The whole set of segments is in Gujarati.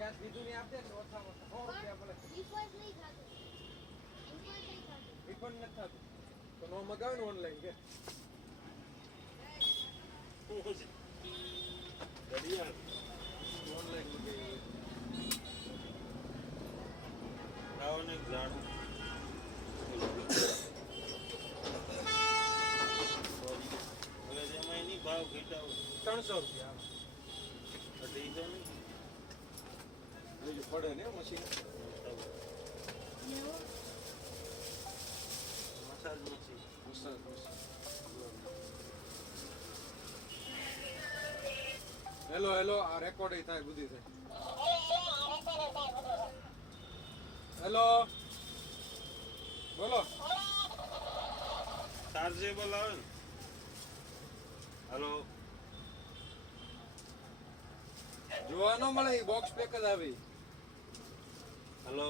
ગેસ બીજું નહીં આપે ને ઓછામાં ઓછા 100 રૂપિયા મળે. રિફંડ નહીં થતું. રિફંડ નથી થતું તો નો મગાવે ને ઓનલાઈન કે ઘડિયાળ ઓનલાઈન મગાવી ખાવાને ઝાડું હવે એમાં એની ભાવ ઘટાડો 300 રૂપિયા આવે. 250 નહીં બીજું પડે ને machine massage machine massage machine. Hello hello આ રેકોર્ડ થાય બુદ્ધિ થાય. હેલો બોલો. ચાર્જેબલ આવે ને હલો જોવા ન મળે એ બોક્સ પેક જ આવી. હલો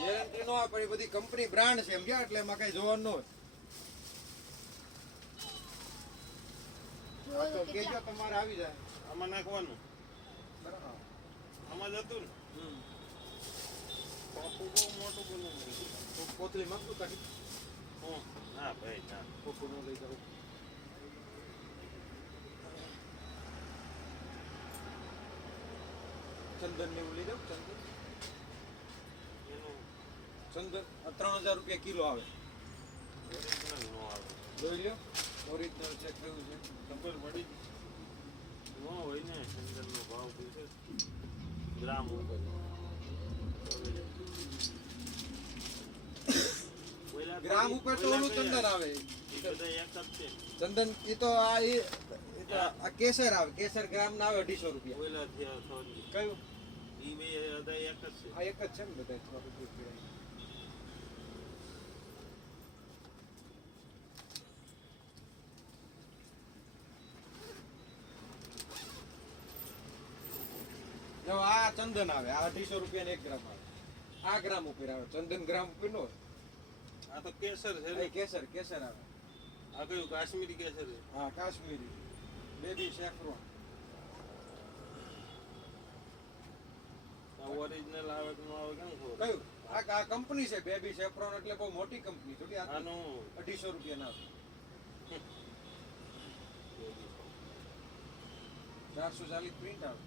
ગેરંટી નો આપે એ બધી કંપની બ્રાન્ડ છે સમજ્યા એટલે એમાં કઈ જોવાનું ન હોય. આ તો કેજો તમારે આવી જાય. આમાં નાખવાનું બરાબર. આમાં જતું ને હમ. કોપું બહુ મોટું બનાવી તો કોથળી માંગતું કાઢી હું ના ભાઈ ના કોકું ન લઈ જાવ. ચંદન ને એવું લઈ જાવ. ચંદન એનું ચંદન 3000 રૂપિયા કિલો આવે. ઓરિજિનલ નો આવે જોઈ લ્યો ઓરિજિનલ છે કેવું છે. ખબર પડી ન હોય ને ચંદનનો ભાવ પૂછે ગ્રામ ઉપર ગ્રામ ઉપર તો ઓલું ચંદન આવે. એ બધા એક જ છે ચંદન એ તો આ કેસર આવે. કેસર ગ્રામ ના આવે 250 રૂપિયા. ઓલા થયા સોરી કયું ઈ બે બધા એક જ છે આ એક જ છે ને બધા 6 રૂપિયા. જો આ ચંદન આવે આ 250 રૂપિયા 1 ગ્રામ આવે. આ ગ્રામ ઉપર આવે ચંદન ગ્રામ ઉપર નો. આ તો કેસર છે આ ને કેસર કેસર આવે. આ કયું કાશ્મીરી કેસર છે હા કાશ્મીરી બેબી સેફ્રોન. આ ઓરિજિનલ આવે કે ન આવે કેમ ખબર કયું આ કંપની છે બેબી સેફ્રોન એટલે બહુ મોટી કંપની થોડી. આ આનું 250 રૂપિયા ના આવે. 440 પ્રિન્ટ આવે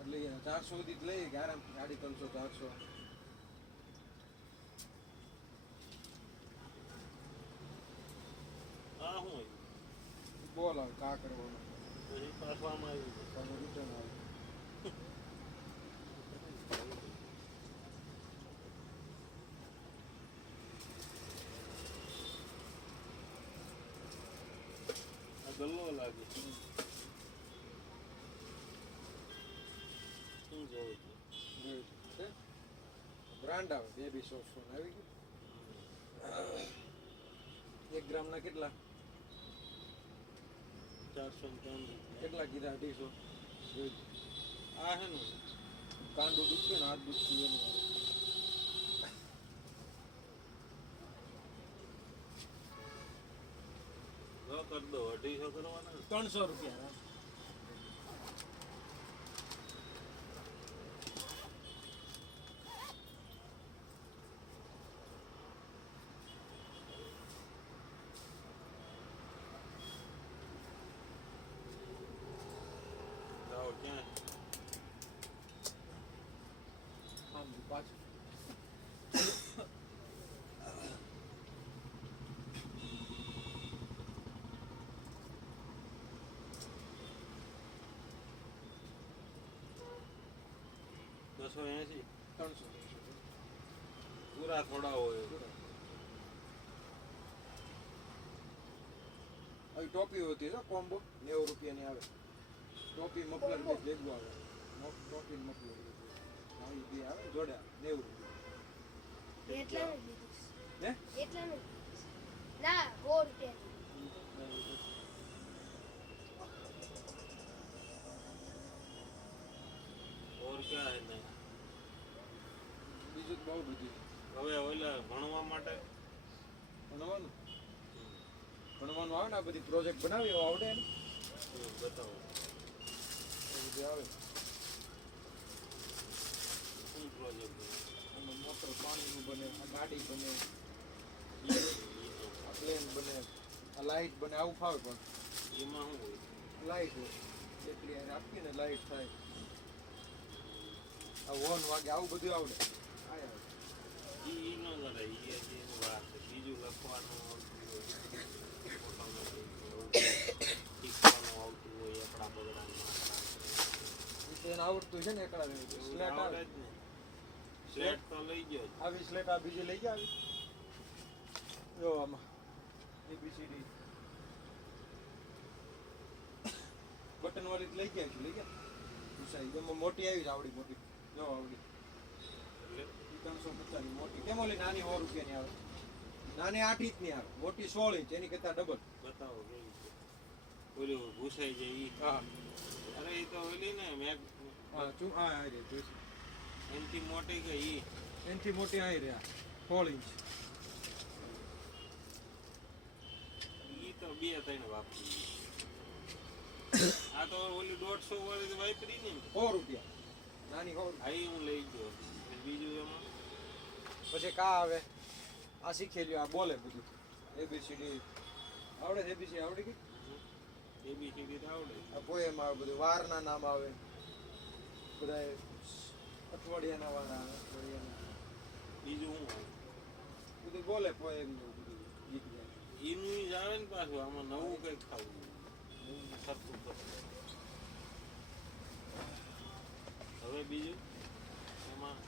એટલે 400 સુધી જ લઈએ કે આરામ 350 400. આ શું બોલ આવે કા કરવાનો પછી પાછવામાં આવ્યું પાછું રિટર્ન આવે. આ ગલ્લો લાગે શું જોવું છે બ્રાન્ડ આવે બેબી સેફ્રોન આવી ગયું. 1 ગ્રામ ના કેટલા 403 કેટલા કીધા 250. આ છે ને કાંડું દુખતું ને હાથ દુખતું એનું આવે. જો કર દો 250 કરવાના 300 રૂપિયા. જાઓ ક્યાં આમ પાછું દસો 80 300. પૂરા થોડા હોય આવી ટોપી હોતી છે કોમ્બો 90 રૂપિયાની આવે. ટોપી મફલર બે ભેગું આવે. ટોપી ને મફલર આવી બે આવે જોડ્યા 90 રૂપિયા. એટલાનું જ લીધું હે છે. એટલાનું જ લીધું છે. ના 100 રૂપિયા. ઓર ક્યાં હે નહીં બીજું તો બહુ બધું હવે ઓલા ભણવા માટે ભણવાનું ભણવાનું આવે ને આ બધી પ્રોજેક્ટ બનાવી એવો આવડે ને બતાવો એ બધું આવે. પાણીનું બને, આ ગાડી બને, ઈ તો આ પ્લેન બને, આ લાઇટ બને, આવું ફાવે પણ એમાં શું હોય? લાઇટ હોય એટલી હારે આપીએ ને લાઇટ થાય, આ હોર્ન વાગે, આવું બધું આવડે. આ આવડે. ઈ ન લડાય, ઈ હજી એની વાત છે. બીજું લખવાનું આવતું હોય, automatic એવું શીખવાનું આવતું હોય, આપણા બગડામાં ઈ તો એને આવડતું છે ને એકલા સ્લેટ આવે. આવડે જ ને. સેટ તો લઈ ગયો જ. આવી સ્લેટ આ બીજી લઈ ગયા આવી જો આમાં એબીસીડી બટન વાળી લઈ ગયા છે, લઈ ગયા ઉષાઈ એમાં મોટી આવી છે, આવડી મોટી જો આવડી એટલે 350 ની મોટી કેમ ઓલી નાની 100 રૂપિયાની આવે, નાની 8 ઇંચની આવે, મોટી 16 ઇંચ એની કરતા ડબલ. બતાવો કેવી છે. ઓલું ભૂસાઈ જાય ઈ. હા અરે ઈ તો ઓલી ને મેં હા ચૂ હા આ રે જોઈશે. એનથી મોટી ગઈ ઈ. એનથી મોટી આવી રહ્યા 16 ઇંચ. ઈ તો 2-3 વાપરી. આ તો ઓલી 150 વાળી વાપરી ને. 100 રૂપિયા નાની 100 રૂપિયા. આ ઈ હું લઈ ગયો. બીજું એમાં પછી કા આવે આ શીખી લ્યો, આ બોલે બધું એબીસીડી આવડે છે, એબીસી આવડી ગઈ. ABCD તો આવડે. આ પોએમ આવે, બધું વારના નામ આવે, બધા અઠવાડિયાના વાર આવે, અઠવાડિયાના બીજું શું આવે? બધું બોલે પોએમ બધું ગીત ગાય. ઈનું ઈ જ આવે ને પાછું. આમાં નવું કંઈક ખાવું. સસ્તું સસ્તું. હવે બીજું એમાં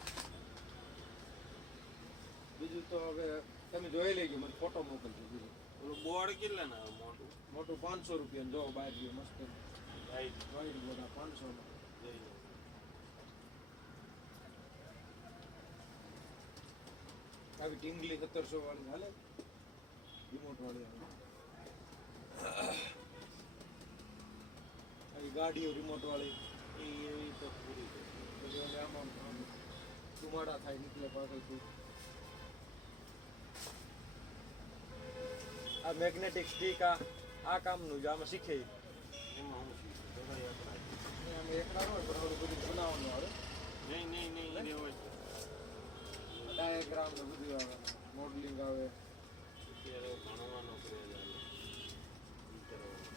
બીજું તો હવે તમે જોઈ લેજો, મને ફોટો મોકલજો. બીજું ઓલું બોર્ડ કેટલા ના આવે મોટું? મોટું 500 રૂપિયા જો બહાર ગયો મસ્ત રાઈટ. વાઈડ બધા 500 માં. આવી ટીંગલી 1700 વાળી હાલે, રિમોટ વાળી આવે. આવી ગાડીઓ રિમોટ વાળી, એ તો પૂરી છે. પછી ઓલી આમાં આમ ધુમાડા થાય નીકળે પાછળથી. આ મેગ્નેટિક સ્ટીક આ કામનું જ આમાં શીખે. એમાં હું છું બધા આપણા. આમ એકલા હોય પણ ઓલું બધું બનાવવાનું આવે, નહીં એ રેવા છે. ડાયાગ્રામ ને બધું આવે, મોડલિંગ આવે. અત્યારે ભણવાનો ક્રેઝ આવે. ઈ કરવાનું.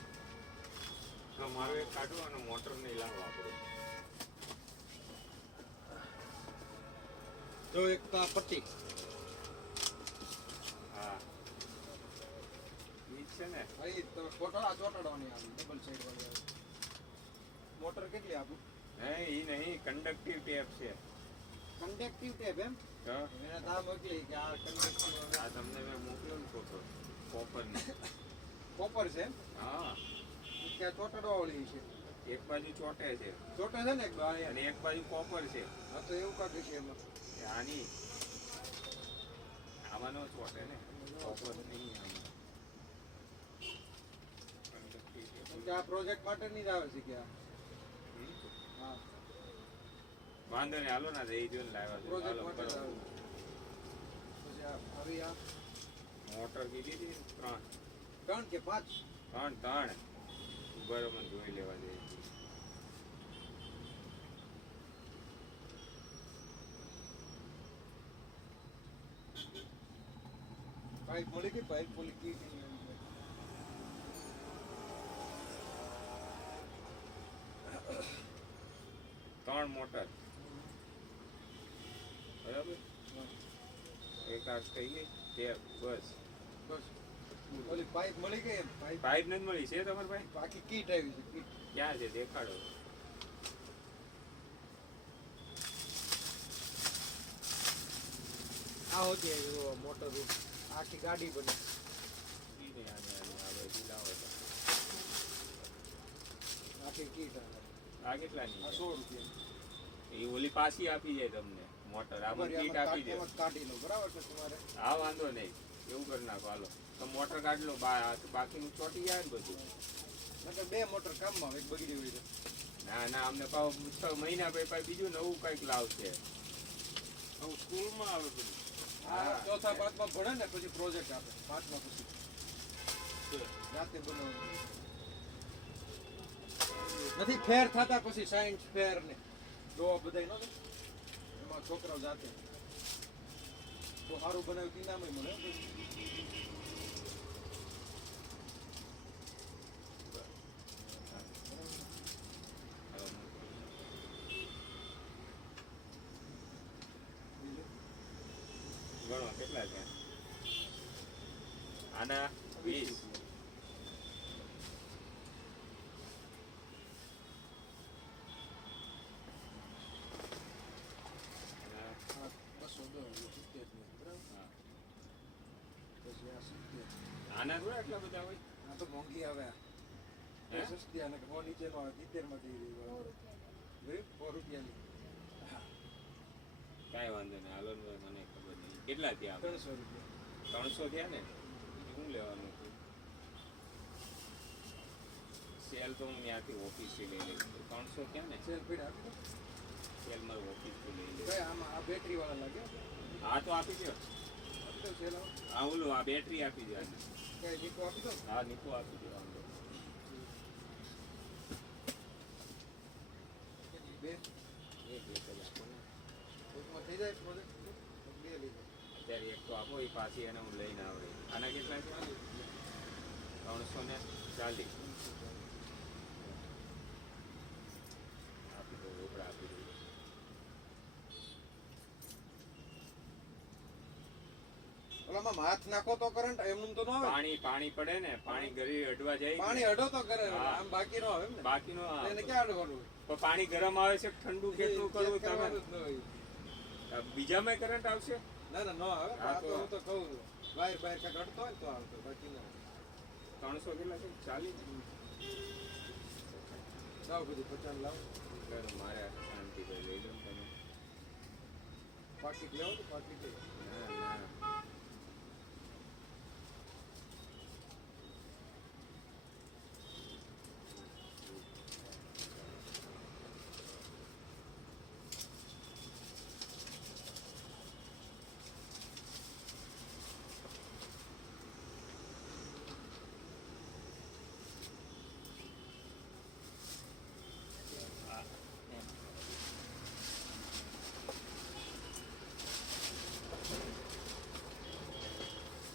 મારો એક કાઢો અને મોટર નહીં લાવવા આપણે. જો એક તો આ પટ્ટી હા ઈ છે ને. અહીં તો ફોટો આ ચોટાડવાની આવી ડબલ સાઈડ વાળી આવે. મોટર કેટલી આપું? ઈ નહીં, કંડક્ટિવ ટેપ છે. કન્ડક્ટિવ ટેપ એમ તો એને તા મોકલી કે આ કન્ડક્ટિવ આ તમને મેં મોકલ્યો ને ફોટો કોપરની. કોપર છે એમ હા કે ચોટાડવા વાળી છે, એક બાજુ ચોટે છે ચોટે છે ને એક બાય અને એક બાજુ કોપર છે. હા તો એવું કાંક છે એમાં. આની આમાં નો ચોટે ને, કોપર નહીં આમાં. Conductive tape. કેમ કે આ પ્રોજેક્ટ માટે ની જ આવે છે કે આ હા વાંધો નહીં, હાલો ના જઈ જોઈને લાવ્યા છે. પ્રોજેક્ટ હાલો માટે જ કરો. આવે. પછી આ આવી આ મોટર કીધી હતી 3 કે 5 ત્રણ બરોબર મને જોઈ લેવા દે. પાઇપ મળી ગઈ, પાઇપ મળી ગઈ કે નહીં? ત્રણ મોટર બરાબર. એક આ કઈ ગઈ ટેપ બસ. બસ ઓલી પાઇપ મળી ગઈ એમ. પાઇપ પાઇપ નથી મળી છે તમારી પાસે? બાકી કીટ આવી છે, કીટ. ક્યાં છે દેખાડો. આ હોતી આવી મોટર આખી ગાડી બને. ઈ નહીં, આવે ઈ લાવો તો. આખી કીટ આવે. આ કેટલાની આ છે? 100 રૂપિયા. એ ઓલી પાછી આપી જાય તમને મોટર. આમાં કીટ આપી દે. કાઢી લો બરાબર છે તમારે. હા વાંધો નહીં, એવું કરી નાખો. હાલો તો મોટર કાઢી લો, બાકીનું ચોટી જાય ને બધું. નકર 2 મોટર કામમાં આવે, એક બગડી હોય તો. ના ના, અમને પાછું 6 મહિના પછી બીજું નવું કંઈક લાવશે. હવે સ્કૂલમાં આવે બધું. આ ચોથા પાંચમાં ભણે ને પછી પ્રોજેક્ટ આપે. પાંચમા પછી છે. જાતે બનાવવાનું. નથી ફેર થતા પછી સાયન્સ ફેર ને જો બધાય ન થાય? એમાં છોકરાઓ જાતે બહુ સારું બનાવ્યું તી નામે મળે હો પછી. બીજું ગણો કેટલા છે આના 20 હા, 210 70 ની, બરાબર? હા. પછી આ 70. આના થોડા એટલા બધા હોય આ તો મોંઘી આવે આ. હે? એ સસ્તી આને કે નો નીચેનો આવે 70 માં થઈ રહી સો હોય. રૂપિયા ₹100 હા, કાંઈ વાંધો નહીં હાલો ને મને ખબર નહીં કેટલા થયા આપણે? 300 રૂપિયા. 300 થયા ને શું લેવાનું હતું સેલ તો હું ત્યાંથી ઓફિસથી લઈ લઈશ 300 થયા ને સેલ પીડા આપી દો. સેલ મારે ઓફિસથી લઈ લઈશ કઈ આમાં આ બેટરી વાળા લાગે હા તો આપી દો આપી દો સેલ આવો. હા ઓલું આ બેટરી આપી દો આને. કઈ નીકો આપી દો. હા નીકુ આપી દો વાંધો કેટલી? બે એક આપો ને એકમાં થઈ જાય પ્રોજેક્ટ બે લઈ જાઓ. અત્યારે એક તો આપો એ પાછી એને હું લઈને આવડે આના કેટલા છે 340 આપી દો રોકડા આપી દો ઓલામાં હાથ નાખો તો કરંટ એમનું તો ન આવે. પાણી પડે ને પાણી ગરી અડવા જાય પાણી અડો તો કરે હા. આમ બાકી ન આવે એમ ને. બાકીનો આ એને ક્યાં અડવાનું? પણ પાણી ગરમ આવે છે ઠંડુ કેટલું ચેક કરવું કરવાનું તમે જ ન હોય. બીજામાં કરંટ આવશે ના ના ન આવે. હા, આ તો તો- હું તો કહું છું. વાયર બાયર કાંઈક અડતો હોય ને તો આવે તો બાકી ના આવે. 300 કેટલા છે 40 લાવો બધું 50 લાવો. ચાલો મારે શાંતિ લઈ લો તમે પાકીટ લેવો તો પાકીટ લઈ. ના ના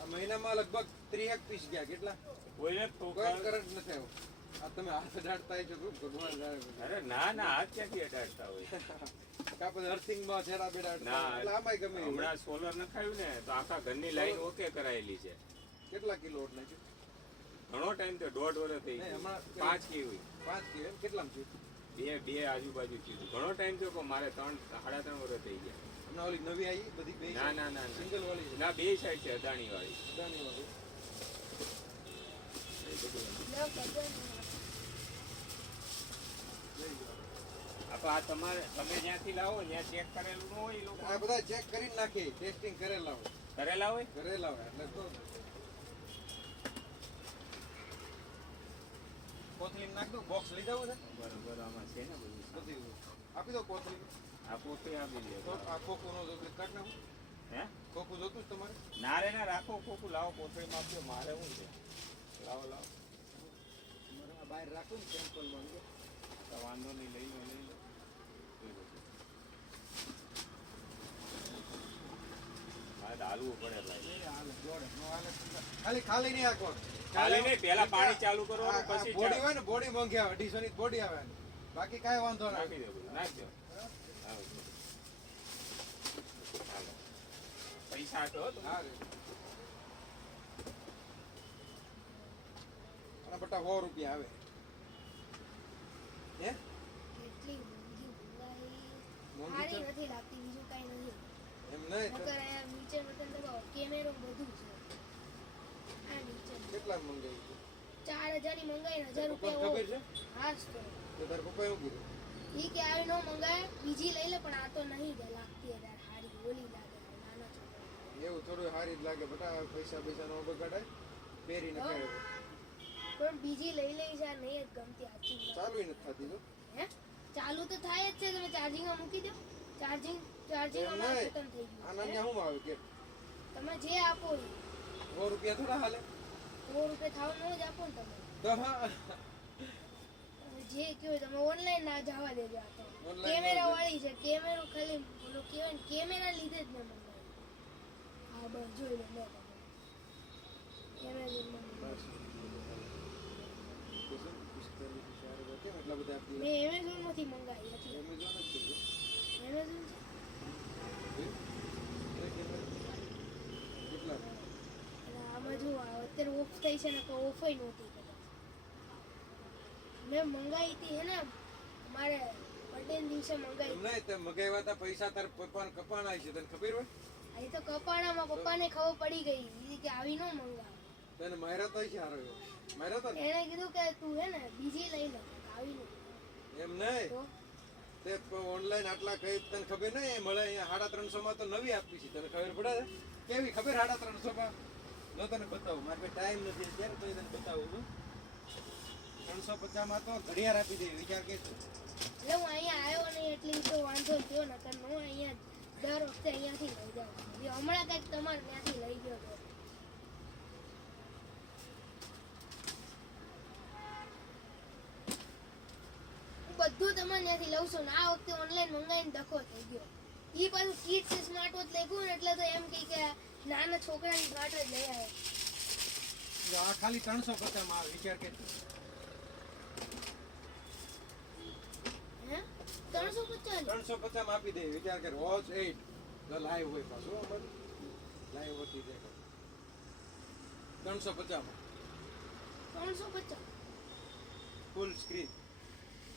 આ મહિનામાં લગભગ 30 પીસ ગયા. કેટલા? કોઈને તો કોઈ કરંટ નથી આવ્યો. આ તમે હાથ અડાડતા છો શું ભગવાન જાણે. અરે ના ના હાથ ક્યાંથી અડાડતા હોય કાં પછી અર્થિંગમાં છેડા બેડા અડતા હોય. એટલે ના આમાંય ગમે એવું. હમણાં સોલર નખાયું ને તો આખા ઘરની લાઈન ઓકે કરાયેલી છે કેટલા કિલો ઓટ નાખ્યું? ઘણો ટાઈમ તો 1.5 વર્ષ થઈ નહીં, ગયો હમણાં 5 કેવી 5 કિલો એમ? કેટલામાં થયું? બે આજુબાજુ થયું ઘણો ટાઈમ થયો પણ મારે 3.5 વર્ષ થઈ ગયા હમણાં ઓલી નવી આવી બધી બે ના ના ના ના. સિંગલ વાળી છે. ના બે સાઈડ છે અદાણી વાળી અદાણી વાળી. એ બધું લો બધું લઈ જાઓ. આ તમારે તમે જ્યાંથી લાવો ત્યાં ચેક કરેલું ન હોય એ લોકો આ બધા ચેક કરીને નાખી ટેસ્ટિંગ કરેલા હોય. કરેલા હોય કરેલા હોય એટલે તો કોથળી નાખ દો. બોક્સ લઈ જવું છે બરોબર આમાં છે ને બધું બધી આપી દો કોથળી. આ પોતે આપી દે તો આ ખોખું નો જોતું કાઢ નાખું. હે ખોખું જોતું જ તમારે? ના રે ના રાખો ખોખું લાવો કોથળીમાં આપજો મારે શું છે લાવો લાવો તમારે આ બહાર રાખું ને સેમ્પલમાં લો. તો વાંધો નહીં લઈ લો લઈ લો જોઈ લો. મારે તો હાલવું પડે ભાઈ એ હાલે, જોડે. નો હાલે તો ખાલી ખાલી નહીં આખો. ખાલી નહીં પહેલા પાણી ચાલુ કરવાનું આ પછી બોડી હોય ને બોડી મોંઘી આવે 250 ની બોડી આવે ને. બાકી કાંઈ વાંધો ના નાખી દો બધું નાખી દો હાલો. હાલો. પૈસા આપો હો તમે. હા રે. અને બટા 100 રૂપિયા આવે. હે? કેટલી મોંઘી મંગાઈ. મોંઘી સારી છે? નથી લાગતી બીજું કાંઈ નથી. એમ નહીં તો નકર અહીંયા નીચે બટન દબાવો કેમેરો બધું છે. આ નીચે કેટલા મંગાવી છે? 4000 ની મંગાઈ ને 1000 પપ્પાને રૂપિયા ખબર છે? હા જ તો તો તારા પપ્પાએ શું કીધું? ઈ કે આવી નો મંગાય બીજી લઈ લે પણ આ તો નહીં દે લાગતી યાર હારી ઓલી લાગે નાનો છોકરો એવું થોડું સારી જ લાગે બટા. પૈસા નો બગાડાય. પહેરીને હા. ખાય. પણ બીજી લઈ લેવી છે આ નહીં જ ગમતી આથી ચાલુ નથી થતી તો. હે ચાલુ તો થાય જ છે તમે ચાર્જિંગમાં મૂકી દો ચાર્જિંગ એમ અમારું નહીં. ખતમ થઈ આના ગયું ત્યાં શું આવે કે તમે જે આપો એ 100 રૂપિયા થોડા હાલે? 100 રૂપિયા થાવ જ આપો ને તમે તો હા. તમે જે કહો તમે ઓનલાઈન ના જવા દેજો આ તો Online કેમેરા માં વાળી છે કેમેરો ખાલી બોલો કેવાય ને કેમેરા લીધે જ મેં મંગાવી હા બસ જોઈ લો લો એમેઝોનમાં તો શું? 45 કેમ એટલા બધા આપી મેં એમેઝોનમાંથી મંગાવી એટલે એમેઝોન જ છે એમેઝોન છે કેટલા અને આમાં જો અત્યારે ઓફ થઈ છે ને તો ઓફ નહોતી કદાચ મેં મંગાવી હતી હે ને મારે બર્થડે દિવસે મંગાવી એમ નહીં તે મગાવ્યા હતા પૈસા તાર પપ્પાને કપાણા છે તને ખબર હોય આ તો કપાણામાં પપ્પાને ખબર પડી ગઈ ઈ કે આવી ન મંગાવ તને માર્યો તો છે હારો એવો માર્યો તો ને એણે કીધું કે તું હે ને બીજી લઈ લે આવી નો એમ નહીં તો તે ઓનલાઈન આટલા કઈ તને ખબર નહીં એ મળે અહીંયા 350 માં તો નવી આપી છે તને ખબર પડે છે? કેવી ખબર 350 માં નો તને બતાવું મારે કોઈ ટાઈમ નથી અત્યારે તો તને બતાવું છું 350 માં તો ઘડિયાળ આપી દે વિચાર કે એટલે હું અહીંયા આવ્યો નહીં એટલી તો વાંધો થયો ને તને હું અહીંયા દર વખતે અહીંયાથી લઈ જાઉં એ હમણાં કંઈક તમારે ત્યાંથી લઈ ગયો તો હું બધું તમારે ત્યાંથી લઉં છું ને આ વખતે ઓનલાઈન મંગાવીને ડખો થઈ ગયો એ પાછું કિડ્સ સ્માર્ટ વોચ લખ્યું ને એટલે તો એમ કહે કે નાના છોકરાની સ્માર્ટ વોચ લઈ આવે આ ખાલી 350 માં આવે વિચાર કે હે 350 350 માં આપી દે વિચાર કર વોચ 8 જો લાઈવ હોય પાછું અમાર લાઈવ હોતી દે 350 માં 350 ફૂલ સ્ક્રીન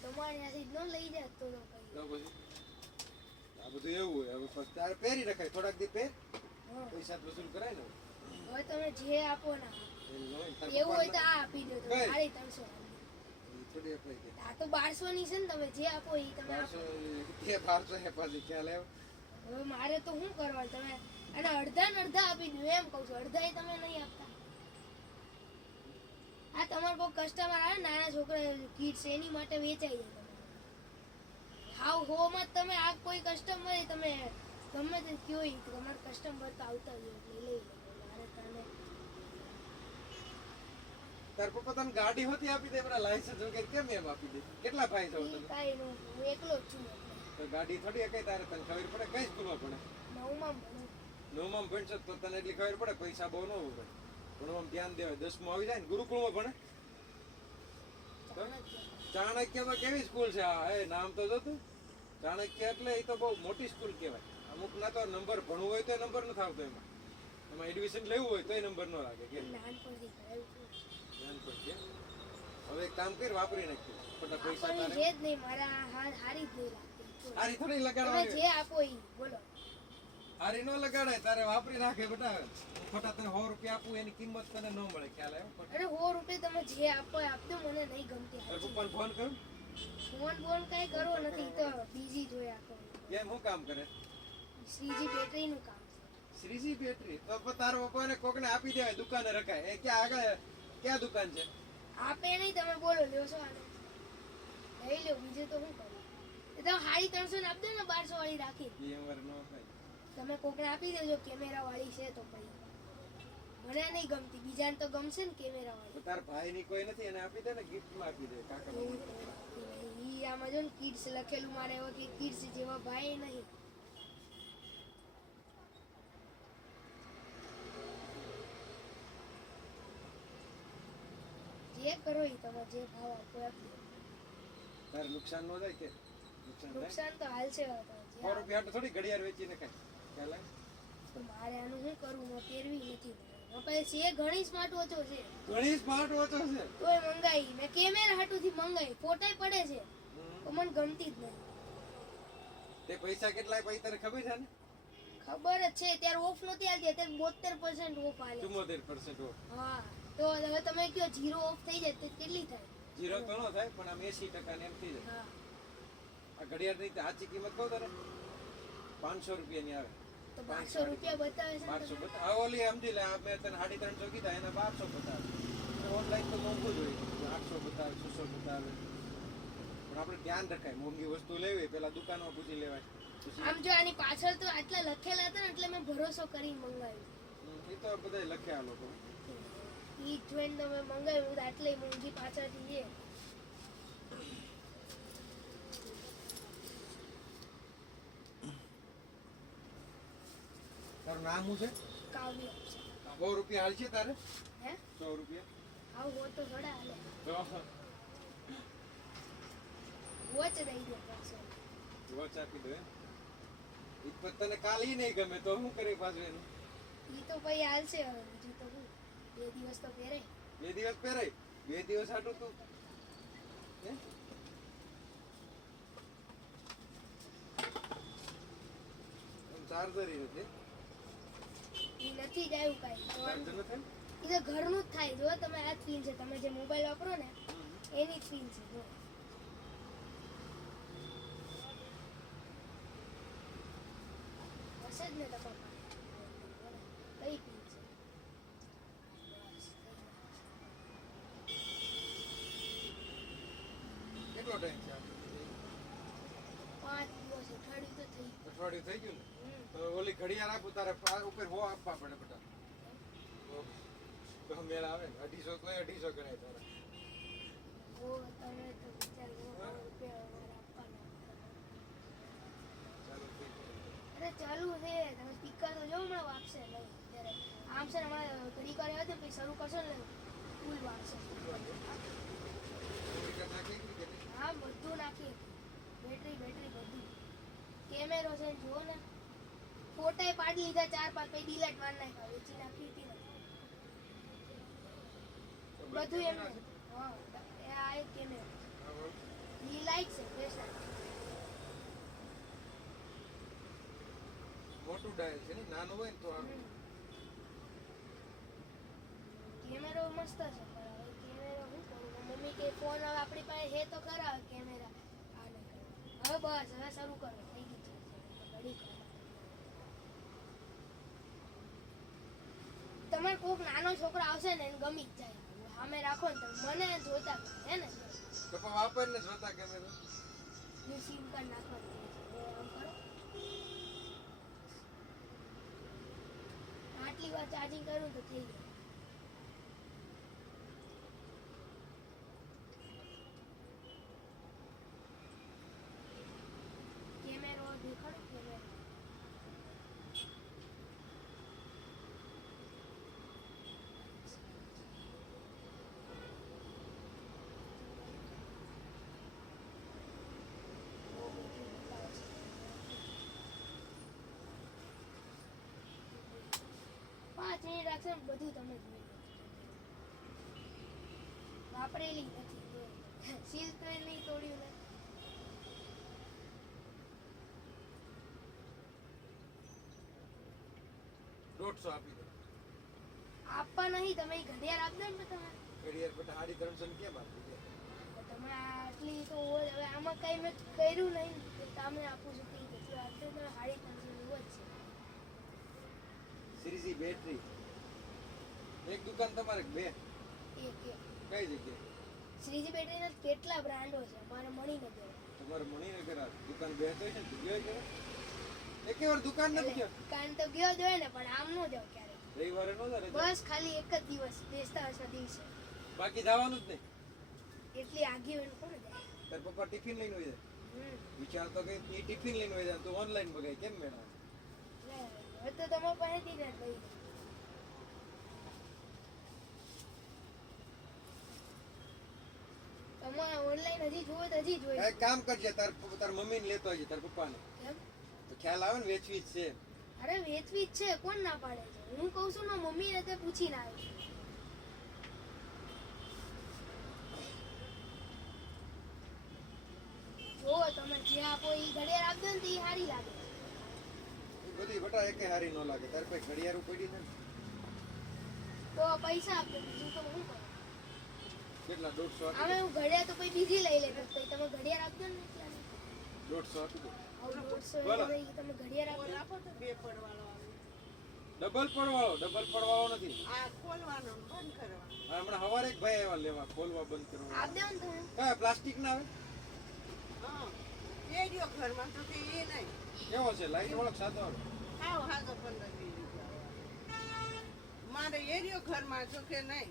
તમારે ત્યાંથી ન લઈ જાય તો કઈ તો પછી આ બધું એવું હોય હવે પછી તારે પહેરી રખાય થોડાક દી પહેર હા. પૈસા તો વસૂલ કરાય ને હવે તમે જે આપો ને એમ ન હોય તાર એવું હોય તો પપ્પાને આ આપી દો કઈ? સાડી 300 થોડી અપાઈ દે આ તો 1200 ની છે ને તમે જે આપો એ તમે આપો 1200 હે પાછી ખ્યાલ આવ્યો હવે મારે તો શું કરવા તમે અને અડધા ને અડધા આપી દો એમ કહું છું અડધા તમે નહીં આપતા આ તમારો કોઈ કસ્ટમર આવે ને નાના છોકરા કિડ્સ એની માટે વેચાઈ જાય તમારે હાવ હોમાં જ તમે આ કોઈ કસ્ટમર તમે ગમે તે કયો ઈ તમારા કસ્ટમર તો આવતા જ હોય એટલે લઈ લો મારે તને તાર પપ્પા તને ગાડી હોતી આપી દે પેલા લાયસન્સ વગેરે કેમ એમ આપી દે કેટલા ભાઈ છો ઈ તમે કાંઈ નું હું એકલો જ છું એટલે. તો ગાડી થોડી કઈ તારે તને ખબર પડે કઈ સ્કૂલમાં ભણે નવમાં ભણું નવમાં ભણશે તો તને એટલી ખબર પડે પૈસા બહુ ન હોય ભણવામાં ધ્યાન દેવાય 10માં આવી જાય ને ગુરુકુળમાં ભણે ચાણક્ય. ચાણક્ય તો કેવી સ્કૂલ છે આ એ નામ તો જોતું ચાણક્ય એટલે એ તો બહુ મોટી સ્કૂલ કહેવાય અમુક ના તો નંબર ભણવું હોય તો નંબર નથી આવતો એમાં એડમિશન લેવું હોય તો નંબર ન લાગે કે નાનપણથી કરાવ્યું હતું. નાનપણ છે હવે એક કામ કર વાપરી નાખ્યું ખોટા પૈસા આપણને તારે છે જ નહીં મારા હારી જ નહીં લાગતી હારી થોડી તમે લગાડવાની જે આપો ઈ બોલો હારી ન લગાડાય તારે વાપરી નાખે બેટા હું ખોટા તને 100 રૂપિયા આપું એની કિંમત તને ન મળે ખ્યાલ આવ્યો અરે 100 રૂપિયા તમે જે આપો એ આપજો મને નહીં ગમતી તાર પપ્પાને ફોન કરું ફોન કઈ કરવો નથી તો બીજી જોયા કરો કેમ હું કામ કરે શ્રીજી બેટરી નું કામ છે શ્રીજી બેટરી તો પણ તારા પપ્પાને કોકને આપી દેવાય દુકાને રખાય એ ક્યાં આગળ ક્યાં દુકાન છે આપે નહીં તમે બોલો લ્યો છો આને લઈ લ્યો બીજું તો શું કરું એ તો હાડી 300 ને આપજો ને 1200 વાળી રાખી એ અમારે ન થાય તમે કોકને આપી દેજો કેમેરા વાળી છે તો પછી મને નહીં ગમતી બીજાને તો ગમશે ને કેમેરા વાળી તો તાર ભાઈની કોઈ નથી એને આપી દે ને ગિફ્ટમાં આપી દે કાકા ઈ આમાં જો ને કિડ્સ લખેલું મારે એવા કે કિડ્સ જેવા ભાઈ નહીં જે કરો ઈ તમે જે ભાવ આપો એ આપજો. તારે નુકસાન ન જાય કે નુકસાન થાય નુકસાન તો હાલ છે હવે તો. 100 રૂપિયા તો થોડી ઘડિયાળ વેચીને ખાય ખ્યાલ આવે? તો મારે આનું શું કરવું મેં પહેરવી નથી પછી છે ઘણી સ્માર્ટ વોચો છે ઘણી સ્માર્ટ વોચો છે તોય મંગાવી મેં કેમેરા હાટુથી મંગાવી ફોટાય પડે છે તો મને ગમતી જ નહીં તે પૈસા કેટલા પૈસા તને ખબર છે ને ખબર જ છે ત્યારે ઓફ નહોતી આવતી અત્યારે 72% ઓફ આલે 74% ઓફ હા તો હવે તમે કયો 0 ઓફ થઈ જાય તો કેટલી થાય જીરો તો ન થાય પણ આમ 80% ને એમ થઈ જાય હા આ ઘડિયાળની સાચી કિંમત કહું તને 500 રૂપિયાની આવે તો 1200 રૂપિયા બતાવે છે ને 1200 બતા આ ઓલી સમજી લે આ મેં તને 350 કીધા એના 1200 બતાવે ઓનલાઈન તો મોંઘું જ હોય 800 બતાવે 600 બતાવે પણ આપણે ધ્યાન રખાય મોંઘી વસ્તુ લેવી પેલા દુકાનમાં પૂછી લેવાય પછી આમ જો આની પાછળ તો આટલા લખેલા હતા ને એટલે મેં ભરોસો કરીને મંગાવ્યું એ તો બધા લખ્યા લોકો ઈ જોઈને તમે મંગાવ્યું તો આટલી મોંઘી પાછળથી છે તારું નામ શું છે કાવ્ય આપશે 100 રૂપિયા હાલશે તારે હે 100 રૂપિયા આવું હો તો ઘડા હાલે તો વોચ દઈ દે પાછો વોચ આપી દો એમ ઈ પણ તને કાલ ઈ નહીં ગમે તો શું કરે પાછું એનું ઈ તો ભાઈ હાલશે હવે બીજું તો શું 2 દિવસ તો પહેરે 2 દિવસ પહેરાય 2 દિવસ આટલું તું હે ચાર્જર નથી ઈ નથી જ આવ્યું કાંઈ ચાર્જર નથી ઈ તો ઘરનું જ થાય જો તમે આ જ પિન છે તમે જે મોબાઈલ વાપરો ને એની જ પિન છે જો હશે જ ને તમારા કઈ પિન છે કેટલો ટાઈમ છે આ? 5 દિવસ અઠવાડિયું તો થઈ અઠવાડિયું થઈ ગયું ને ગયું તો ઓલી ઘડિયાળ આપું તારે આ ઉપર હો આપવા પડે બેટા તો મેળ આવે ને 250 તોય 250 ગણાય તારા ઓ તમે તો વિચાર કરો 100 રૂપિયા અમારે આપવાના ચાલો ઠીક છે. અરે ચાલુ છે તમે સ્પીકર તો જો હમણાં વાગશે નહીં ત્યારે આમ છે ને હમણાં ઘડી કરે હતું પછી શરૂ કરશો ને ફૂલ વાગશે સ્પીકર નાખી કે કેટલી? હા બધું નાખી બેટરી બધું કેમેરો છે જુઓ ને ફોટાએ પાડી લીધા 4-5 પછી ડિલીટ માર નાખ્યા વેચી નાખી હતી ને બધું એમ હા એ આ એક કેમેરો હા, બોલ. ઈ લાઈટ છે ફ્લેશ મોટું ડાયલ છે ને નાનું હોય ને તો આમ કેમેરો મસ્ત છે પણ હવે કેમેરો શું કરું મમ્મી કે ફોન હવે આપણી પાસે હે તો ખરા કેમેરા આ નહીં હવે બસ હવે શરૂ કરો થઈ ગયું છે ઘડી કરો તમારે કોક નાનો છોકરો આવશે ને એને ગમી જ જાય સામે રાખો ને તો મને જોતા ગમે, હે ને તો પણ વાપર ને જોતા કેમેરો હું સિમ કાર્ડ નાખવાનું આમ કરો આટલી વાર ચાર્જિંગ કરું તો થઈ જાય કેમેરો દેખાડો કેમેરો પાંચ મિનિટ રાખશે ને બધું તમે જોઈ લો. વાપરેલી નથી સીલ તો એ નહીં તોડ્યું ને 150 આપી દે આપવા નહીં તમે ઈ ઘડિયાળ આપજો ને તમે ઘડિયાળ બેટા 350 ને કેમ આપી દે તમે આટલી તો હોય હવે આમાં કઈ મેં કર્યું નહીં કે તમે આપું છું ઠીક છે આટલું તમે 350 નું હોય જ સિરીઝી બેટરી એક દુકાન તમારે બે છે એક કઈ જગ્યાએ શ્રીજી બેટરીના કેટલા બ્રાન્ડો છે અમારે મણીનગર તમારે મણીનગર આ દુકાન બે તો છે ને તું ગયો છે એક વાર દુકાન નથી ગયો દુકાન તો ગયો જ હોય ને પણ આમ નો જાવ ક્યારે રવિવારે નો જાય બસ ખાલી એક જ દિવસ બેસતા હશે દિવસે બાકી જવાનું જ નહીં એટલી આગી હોય ને કોણ જાય તાર પપ્પા ટિફિન લઈને હોય હમ. વિચાર તો કે ઈ ટિફિન લઈને હોય તું ઓનલાઈન મગાય કેમ મેળા હવે તો તમારા પાસેથી જ લઈ તમારે ઓનલાઈન હજી જોવે તો હજી જોઈ એક કામ કરજે તાર મમ્મીને લેતો આવજે તાર પપ્પાને કેમ તો ખ્યાલ આવે ને વેચવી જ છે અરે વેચવી જ છે કોણ ના પાડે છે હું કહું છું ને મમ્મીને તે પૂછીને આવી જો તમે જે આપો એ ઘડિયાળ આપજો ને તો એ સારી લાગે એ બધી બટા એકે હારી ન લાગે તારે કોઈ ઘડિયાળ પડી છે ને તો પૈસા આપજો બીજું તો હું કરું કેટલા 150 આમે હું ઘડિયાળ તો પછી બીજી લઈ લેતો તો તમે ઘડિયાળ આપજો ને એટલાની. 150 આપી દો આવું 150 બોલો. એટલે પછી તમે ઘડિયાળ આપો ડબલ પડવાળો નથી આ ખોલવાનો ને બંધ કરવાનો. આ હમણાં હવારે એક ભાઈ આવ્યા લેવા ખોલવા બંધ કરવા આપ દેવો ને તમે કયા પ્લાસ્ટિક ના આવે હા. એ રહ્યો ઘરમાં તો કે એ નહીં. કેવો છે લાઈટ વાળો કે સાદો આવે હાવ હાજો 15-20 રૂપિયા. મારે એ રહ્યો ઘરમાં તો કે નહીં.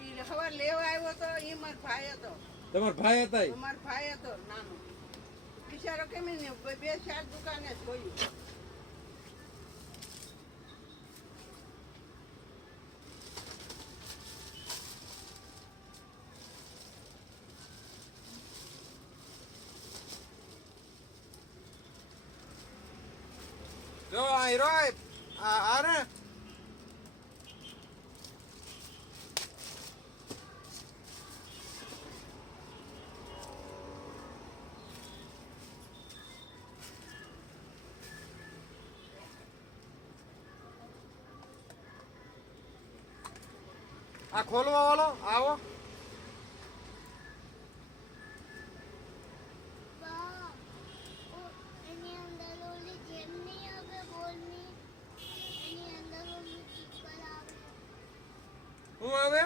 ઈ હવાર લેવા આવ્યો તો એ મારો ભાઈ હતો. તમારા ભાઈ હતા ઈ? મારો ભાઈ હતો નાનો. બિચારો કેમ ને 2-4 દુકાને જોયું. જો આ હીરો આ ને આ ખોલવા વાળો આવો એની અંદર ઓલી જેમ નહીં આવે બોલની એની અંદર ઓલી સ્ટીકર આવે શું આવે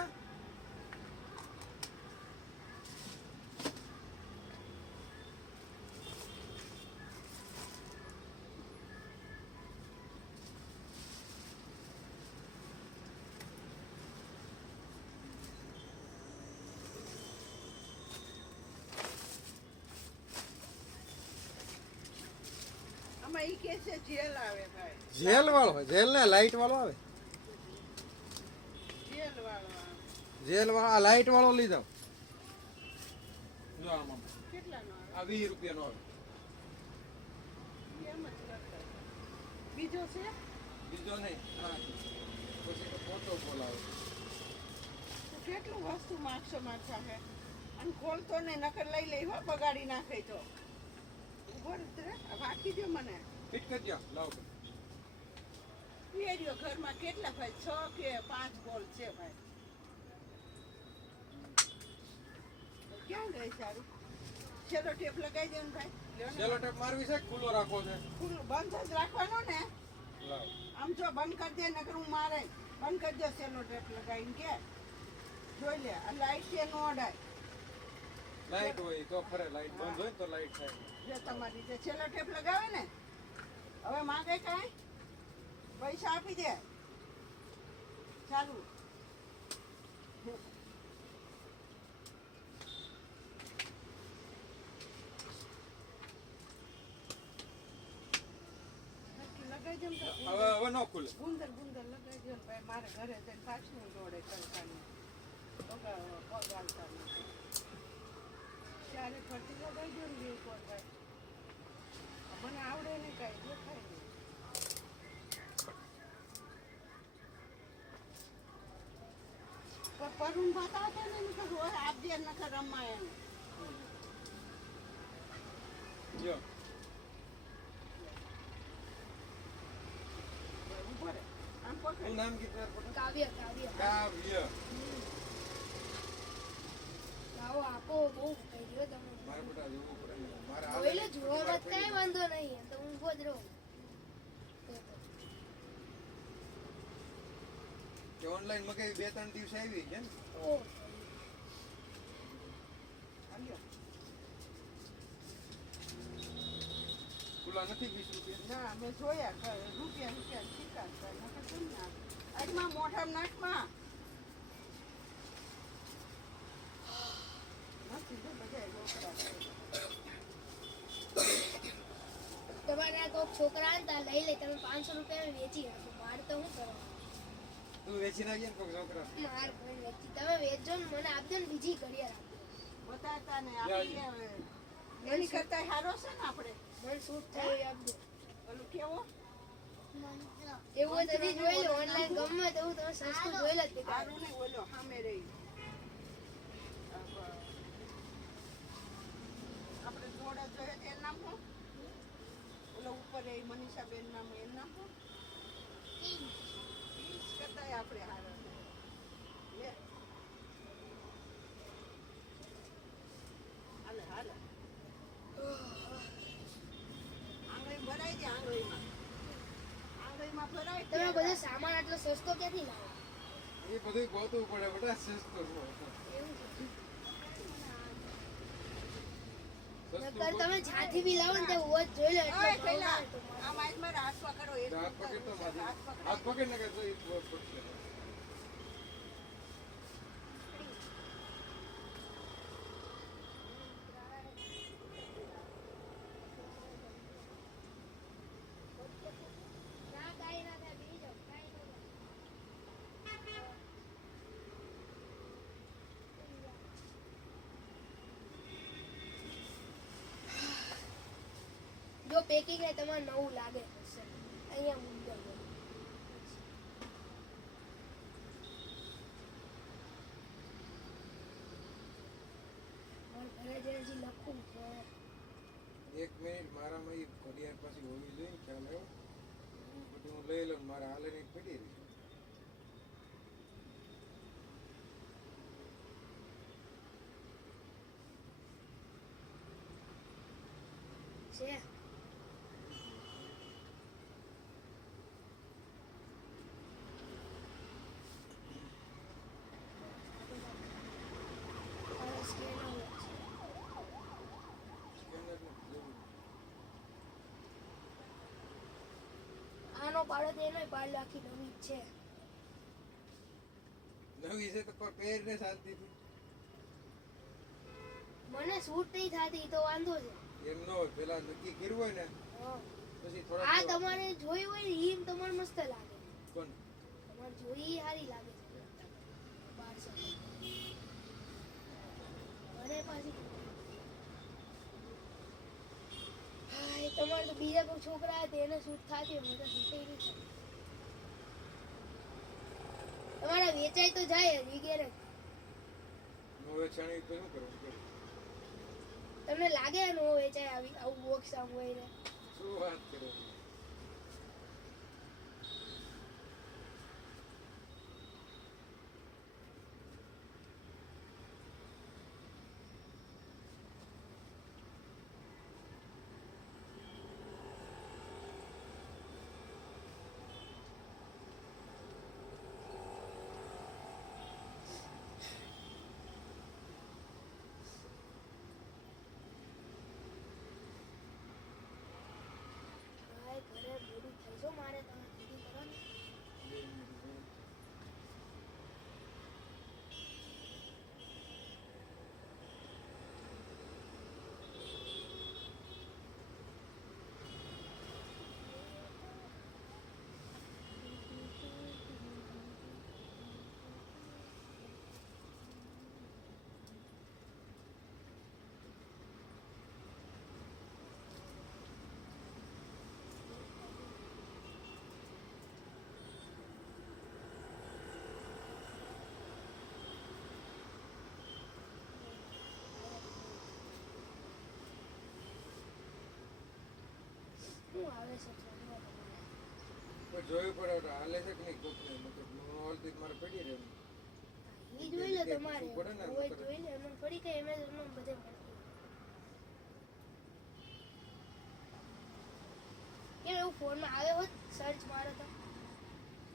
આમાં ઈ કે છે જેલ આવે ભાઈ, જેલ વાળો જેલ ને લાઈટ વાળો આવે જેલ વાળો આવે. જેલ વાળો આ લાઈટ વાળો લઈ જાઓ જો આમાં કેટલાનો આવે? આ 20 રૂપિયાનો આવે એમ જ કરતા. બીજો છે? બીજો નહીં હા પછી તો ફોટો બોલાવે તો કેટલું વસ્તુ માગશો માગશા હે અને ખોલતો ને નકર લઈ લઈ હો, બગાડી નાખે તો ઉભો રે, રાખી દો મને. ફિટ કરી દો લાવો વિડિયો ઘરમાં કેટલા ભાઈ 6 કે 5 બોલ છે ભાઈ. ક્યાં ગઈ સારું? છેલ્લો ટેપ લગાવી દે ને ભાઈ. લ્યો ને. સેલો ટેપ મારવી છે કે ખુલ્લો રાખવો છે ખુલ્લું બંધ જ રાખવાનો ને. લાવો આમ જો બંધ કરી દે નકર હું મારે બંધ કરી દે સેલો ટેપ લગાવીને કે જોઈ લે આ લાઈટ છે નો અડાય. લાઈટ હોય તો ફરે લાઈટ બંધ હોય ને તો લાઈટ થાય જે તમારી જે છેલ્લો ટેપ લગાવે ને હવે માગે કાંઈ પૈસા આપી દે ચાલુ. લગાઈ દે ને તો હવે ન ખુલે ગુંદર ગુંદર લગાઈ દે ને ભાઈ, મારે ઘરે જઈને પાછું દોડે કરતાની પગાડતા નથી. ત્યારે ફરતી લગાઈ દો ને બે કોર ભાઈ, મને આવડે ને કાંઈ દેખાય નહીં. પણ પરુણ બતાવતો ને એમ કે રોજ આપજે નકર રમાય એને. જો ઉભો રે આમ શું પકડ. નામ કીધું યાર પટેલ? કાવ્ય કાવ્ય કાવ્ય લાવો આપો બહુ કહી દો તમે મારે બેટા જોવું પડે ને. મારે એટલે જોવામાં જ કાંઈ વાંધો નહીં એમ તો હું ઊભો જ રહું કે ઓનલાઈન મગાવી 2-3 દિવસ આવી છે ને ઓહ હાલ્યો. ખુલ્લા નથી 20 રૂપિયા ના મેં જોયા રૂપિયા રૂપિયા શીખા નકર કેમ ના આજમાં મોઢા નાકમાં નથી જો બધાય લોકરા છે. તમારા કોઈક છોકરા હતા લઈ લે તમે 500 રૂપિયા વેચી નાખો મારે તો શું કરવાનું તું વેચી નાખીએ ને કોઈ છોકરા મારે કોઈ વેચી તમે વેચજો ને મને આપજો ને બીજી કરિયર આપજો બતાતા ને આપીએ હવે. એની કરતા સારો છે ને આપણે મને શૂટ થાય એ આપજો ઓલું કેવો એવું હોય તો હજી જોઈ લો ઓનલાઈન ગમે તેવું તમે સસ્તું જોઈ લો જ સારું નહીં ઓલો સામે રહી આપણે જોડા જોઈએ તો એનું નામ શું? ઓલો ઉપર રહી મનીષાબેન નામ એનું નામ શું? ઈજ કરતાંય આપણે હારા છે. લે હાલે હાલે આંગળી ભરાઈ દે આંગળીમાં ભરાય તમે બધો સામાન આટલો સસ્તો ક્યાંથી લાવો એ બધું ગોતવું પડે બેટા સસ્તું એવું છે સસ્તું નકર તમે જ્યાંથી બી લાવો ને તે હોજ જોઈ લો ઓય, એટલે પેલા ભાવ ના આમ આજ મારે હાથ પકડો એ હાથ પકડ તો મારી હાથ હાથ પકડ પકડ ને કે તો એ પડશે ના કાંઈ ના થાય બીજો કાંઈ ના થાય. જો પેકિંગ એ તમારે નવું લાગે હશે અહીંયા મુંબઈ મારે ઘરે જઈને હજી લખવું છે. એક મિનિટ મારામાં ઈ ઘડિયાળ પાછી હોવી જોઈએ ખ્યાલ આવ્યો બધું હું લઈ લઉં મારા હાલે નહીં પડી રહી છે. આ સ્કેનર છે. સ્કેનર આનો પાડો તો એનો પાડો આખી નવી જ છે. નવી છે તો પણ પહેરને શાંતિથી મને સૂટ નહીં થતી તો વાંધો છે. એમ ન હોય પેલા નક્કી કર્યું હોય ને હા. પછી આ થોડા તમારે જોઈ હોય ને ઈ તમારે મસ્ત લાગે. પણ તમારે જોઈ ઈ સારી લાગે છે. 1200. અને પાછી હા એ તમારે તો બીજા કોઈ છોકરા હતા એને સૂટ થતી હોય મને તો સૂટ નહીં થતી. તમારા વેચાઈ તો જાય જ વગેરે. હવે છાણી તો શું કરવું કે તમને લાગે નો વેચાય આવી આવું બોક્સ આમ હોય ને શું વાત કરો છો? ભાઈ ઘરે મોડું થઈ જો મારે તમે દીદી કરો ને. શું આવે છે ફોનમાં તમારે? પણ જોયું પડે તો હાલે છે કે નહીં કોકને મતલબ હું હાલતી મારે પડી રહે ઈ જોઈ લો તમારે પડે ને હવે જોઈ લો એમાં પડી કે એમેઝોન માં બધે મળતી કેમ એવું ફોનમાં આવે હોત સર્ચ મારો તો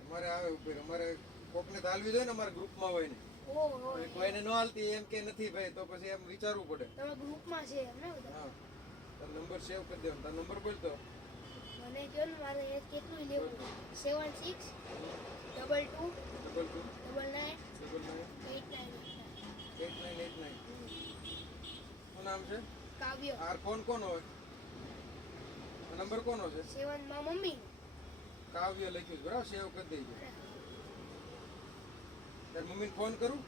અમારે આવે ઉપર અમારે કોકને તો હાલવી જોઈએ ને અમારા ગ્રુપમાં હોય ને ઓહો હવે કોઈને ન હાલતી એમ કે નથી ભાઈ તો પછી એમ વિચારવું પડે તમે ગ્રુપમાં છે એમ ને બધા હા તારો નંબર સેવ કરી દેવાનો તારો નંબર બોલતો મને કહો ને મારે એ કેટલું લેવું 76 22 ડબલ 99 9 89 શું નામ છે કાવ્ય આર ફોન કોનો હોય નંબર કોનો છે 7 માં મમ્મી કાવ્ય લખ્યું છે બરાબર સેવ કરી દેજો તાર મમ્મીને ફોન કરું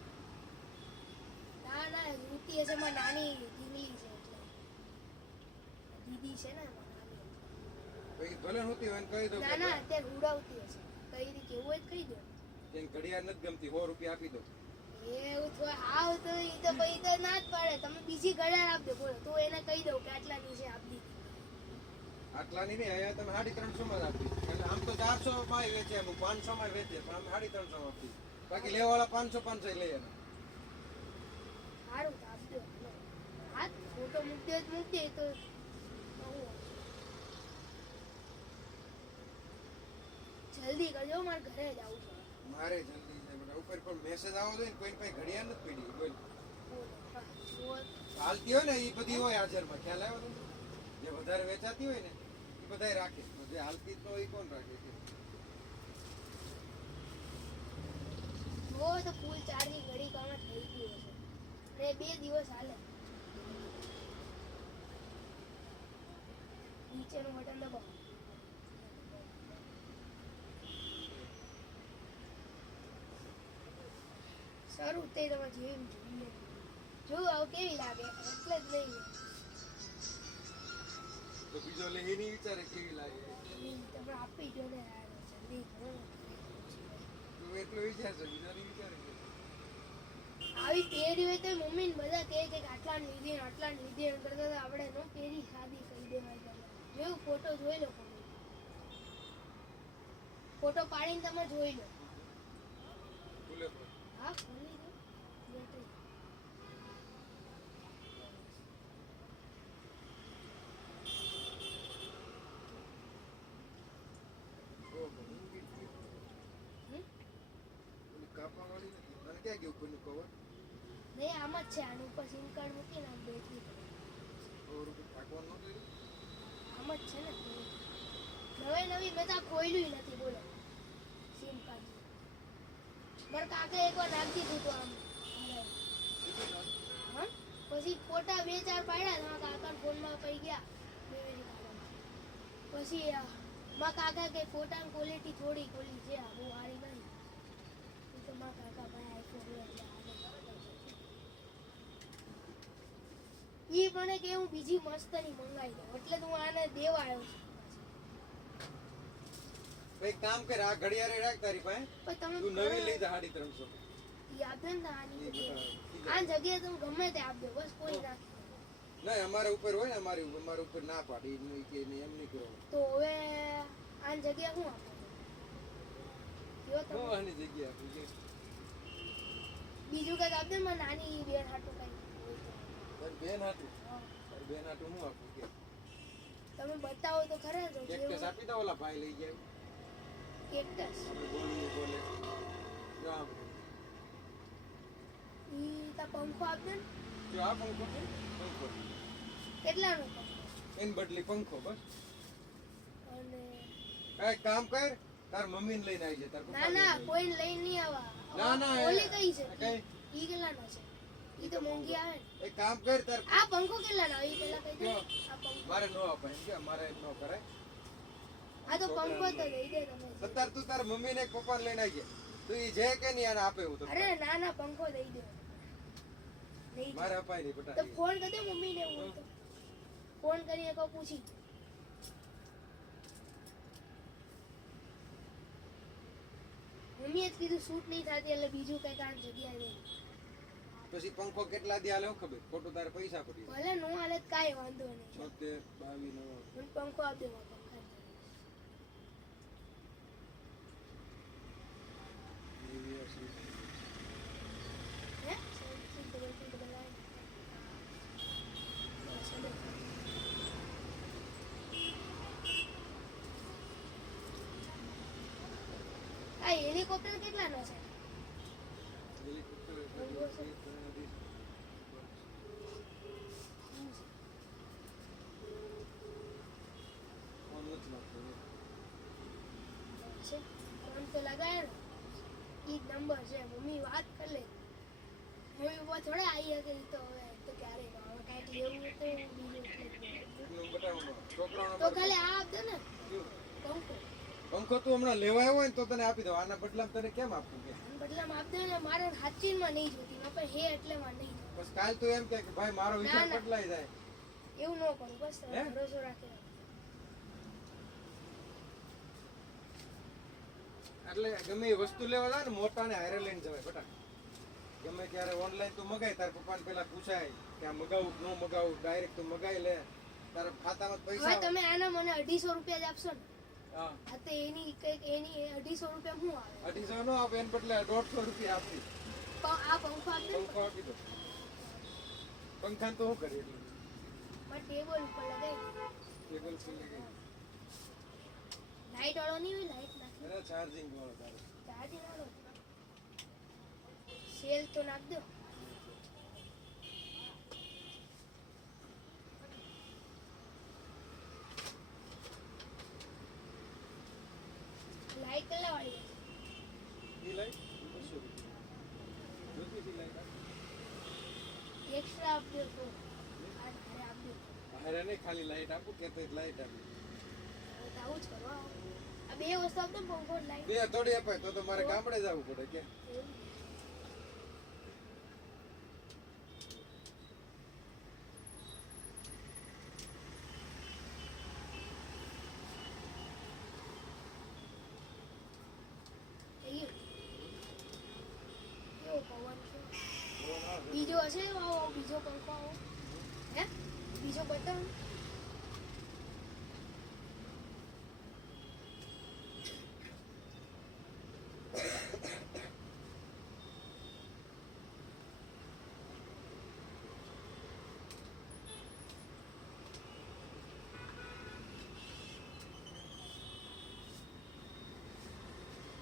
ના ના યુવતી હશે માં નાની દીકરી છે એટલે દીદી છે ને એમાં નાની. પછી ભલે હોતી હોય ને કહી દઉં ના ના અત્યારે ઉડાવતી હશે કઈ રીતે કેવું હોય તો કહી દો કે ઘડિયાળ નથી ગમતી 100 રૂપિયા આપી દો એવું તો આવ તો ઈ તો પછી તો ના જ પાડે તમે બીજી ઘડિયાળ આપજો બોલો તો એને કહી દઉં કે આટલાની છે આપી દીધી આટલાની નહીં અહીંયા તમે 350 માં જ આપી એટલે આમ તો 400 માં વેચે અમુક 500 માં વેચે પણ આમ 350 માં આપી બાકી લેવાવાળા 500 લઈ એના સારું તો આપજો હા ફોટો મૂકી દે તો મૂકી દે તો હું. જલ્દી કરજો મારે ઘરે જવું છે મારે જલ્દી છે બેટા ઉપર પણ મેસેજ આવો જોઈએ ને કોઈ પાસે ઘડિયાળ નથી પડી બોલ બોલો. હા, જુઓ. હાલતી હોય ને એ બધી હોય હાજરમાં ખ્યાલ આવ્યો તમને જે વધારે વેચાતી હોય ને એ બધાય રાખે જે હાલતી જ ન હોય એ કોણ રાખે છે જુઓ તો ફૂલ ચાર્જિંગ ઘડી કામ થઈ ગયું હશે અને 2 દિવસ હાલે નીચેનું બટન દબાવો સારું તે તમે જેમ જોઈએ જો આવ કેવી લાગે એટલે જ લઈ તો બીજો લે એ નહીં વિચારે કેવી લાગે લો તમે આપી દો વિચારશો બીજા નહીં વિચારે આવી પહેરી હોય તો મમ્મી ને બધા કહે કે આટલા લીધી ને આટલા લીધી એમ કરતા તો આપણે નો પહેરી સાદી કહી દેવાય તમે જોયું ફોટો જોઈ લો ફોટો પાડીને તમે જોઈ લો ભૂલે હા ખોલી દો બેટરી. કાપાવાળી નથી મને ક્યાં ગયું કોઈનું કવર નહીં આમ જ છે આનું ઉપર સિમ કાર્ડ મૂકીને આમ બેટરી કવર ઉપર ઢાંકવાનું ન કર્યું આમ જ છે ને નવે નવી મેં તો આ ખોયલું નથી બોલો સિમ કાર્ડ મારા કાકા એકવાર નાખી દીધું આમ અંદર. હા પછી ફોટા 2-4 પાડ્યા મારા કાકા ફોનમાં પડી ગયા મેમરી કાર્ડમાં પછી મારા કાકા કે ફોટાની ક્વોલિટી થોડી ખોલી છે આ બહુ સારી નહીં એ તો મારા કાકા ભાઈ આઈફોન લે એટલે ઈ મને કે હું બીજી મસ્તની મંગાવી દઉં એટલે તો હું આને દેવા આવ્યો છું ભાઈ કામ કર આ ઘડિયાળે રાખ તારી પાસે પણ તું તમે નવી લઈ જા 350 ઈ આપે ને આની જગ્યાએ આ જગ્યાએ તમે ગમે તે આપજો બસ કોઈ ના નહીં અમારા ઉપર હોય ને અમારા ઉપર ના પાડી નહીં કે નહીં એમ નહીં કરો તો હવે આની જગ્યાએ હું આપું કયો તમે આની જગ્યા આપી છે બીજું કંઈક આપજો ને મારી નાની બેન હાટું કંઈક તારી બેન હાટું હા. તારી બેન હાટું હું આપું કે તમે બતાવો તો ખરા તો કેક્ટસ આપી દો ઓલા ભાઈ લઈ ગયા કેક્ટસ આપણે બોલીએ બોલે જો આમ ઈ તા પંખો આપજો ને જો આ પંખો છે પંખો કેટલાનો પંખો એન બદલી પંખો બસ અને કાંઈ કામ કર તાર મમ્મીને લઈને આવી જાય તાર ના પપ્પા ના કોઈને લઈને નહીં આવા ના, ના, ઓલી કઈ છે કઈ? ઈ કેટલાનો છે ઈ તો મોંઘી આવે ને એક કામ કર તાર આ પંખો કેટલાનો આવે ઈ પેલા કહી દે કયો? આ પંખો મારે નો અપાય એમ કે મારે ન કરાય આ તો પંખો તો દઈ દે તમે સત્તાર તું તાર મમ્મીને એક પપ્પાને લઈને આવી જાય તું ઈ જે કે નહીં આને આપે એવું તો અરે ના ના પંખો દઈ દે નહીં મારે અપાય નહીં તો બેટા ફોન કરી દે મમ્મીને હું તો ફોન કરીને કહું પૂછી મમ્મીએ જ કીધું શૂટ નહીં થતી એટલે બીજું કઈ કારણ જગ્યા નહીં પછી પંખો કેટલા દી હાલે હું ખબર ખોટું તારે પૈસા પડી જાય. ભલે નો હાલે તો કાંઈ વાંધો નહીં 76, 22, 9. મને પંખો આપી દે પંખા હે આ હેલિકોપ્ટર કેટલાનો છે હેલિકોપ્ટર ફોન નથી લાગતો. છે ફોન તો લગાવ્યો ને ઈ નંબર છે મમ્મી વાત કરી લે મમ્મી પપ્પા થોડા આવી શકે ઈ તો હવે તો ક્યારે હવે કાંઈક લેવું હોય તો બીજું એટલે એકનું બતાવો ને. છોકરાઓને તો ખાલી આ આપજો ને કયું? પંખો પંખો તું હમણાં લેવા આવ્યો હોય ને તો તને આપી દઉં આના બદલામાં તને કેમ આપવું કે અને બદલામાં આપજો ને મારે હાચીનમાં નહીં જોતી ના પણ હે એટલે માં નહીં જોતી. બસ કાલ તું એમ કે ભાઈ મારો વિચાર ના. બદલાઈ જાય એવું ન કરું બસ તમે હે? ભરોસો રાખે એટલે ગમે એ વસ્તુ લેવા જાય ને મોટા ને હારે લઈને જવાય બેટા ગમે ત્યારે ઓનલાઈન તું મગાય તારા પપ્પાને પેલા પૂછાય કે આ મગાવું કે ન મગાવું ડાયરેક્ટ તું મગાઈ લે તારા ખાતામાં હવે પૈસા તમે આના મને 250 રૂપિયા જ આપશો ને હા આ તો એની કંઈક એની 250 રૂપિયા શું આવે 250 નો આપે એને બદલે 150 રૂપિયા આપી આ પંખો આપજો ને પંખો આપી દો પંખાને તો શું કરીએ એટલે મારે ટેબલ ઉપર લગાવી ટેબલ પર લગાવી લાઈટ વાળો નહીં હોય લાઈટ નાખી એને ચાર્જિંગ વાળો તારે ચાર્જિંગ વાળો સેલ તો નાખ દો લાઈટ કેટલા વાળી ઈ લાઈટ 200 રૂપિયા જોતી હતી લાઈટ એક્સ્ટ્રા આપજો તો આ ઘરે આપજો હારે નહીં ખાલી લાઈટ આપું કે તો લાઈટ આપી હવે તો આવું જ કરવા આ બે વસ્તુ આપજો ને પંખો ને લાઈટ બે થોડી અપાય તો મારે ગામડે જવું પડે કે એવું. થઈ ગયું બીજો બટન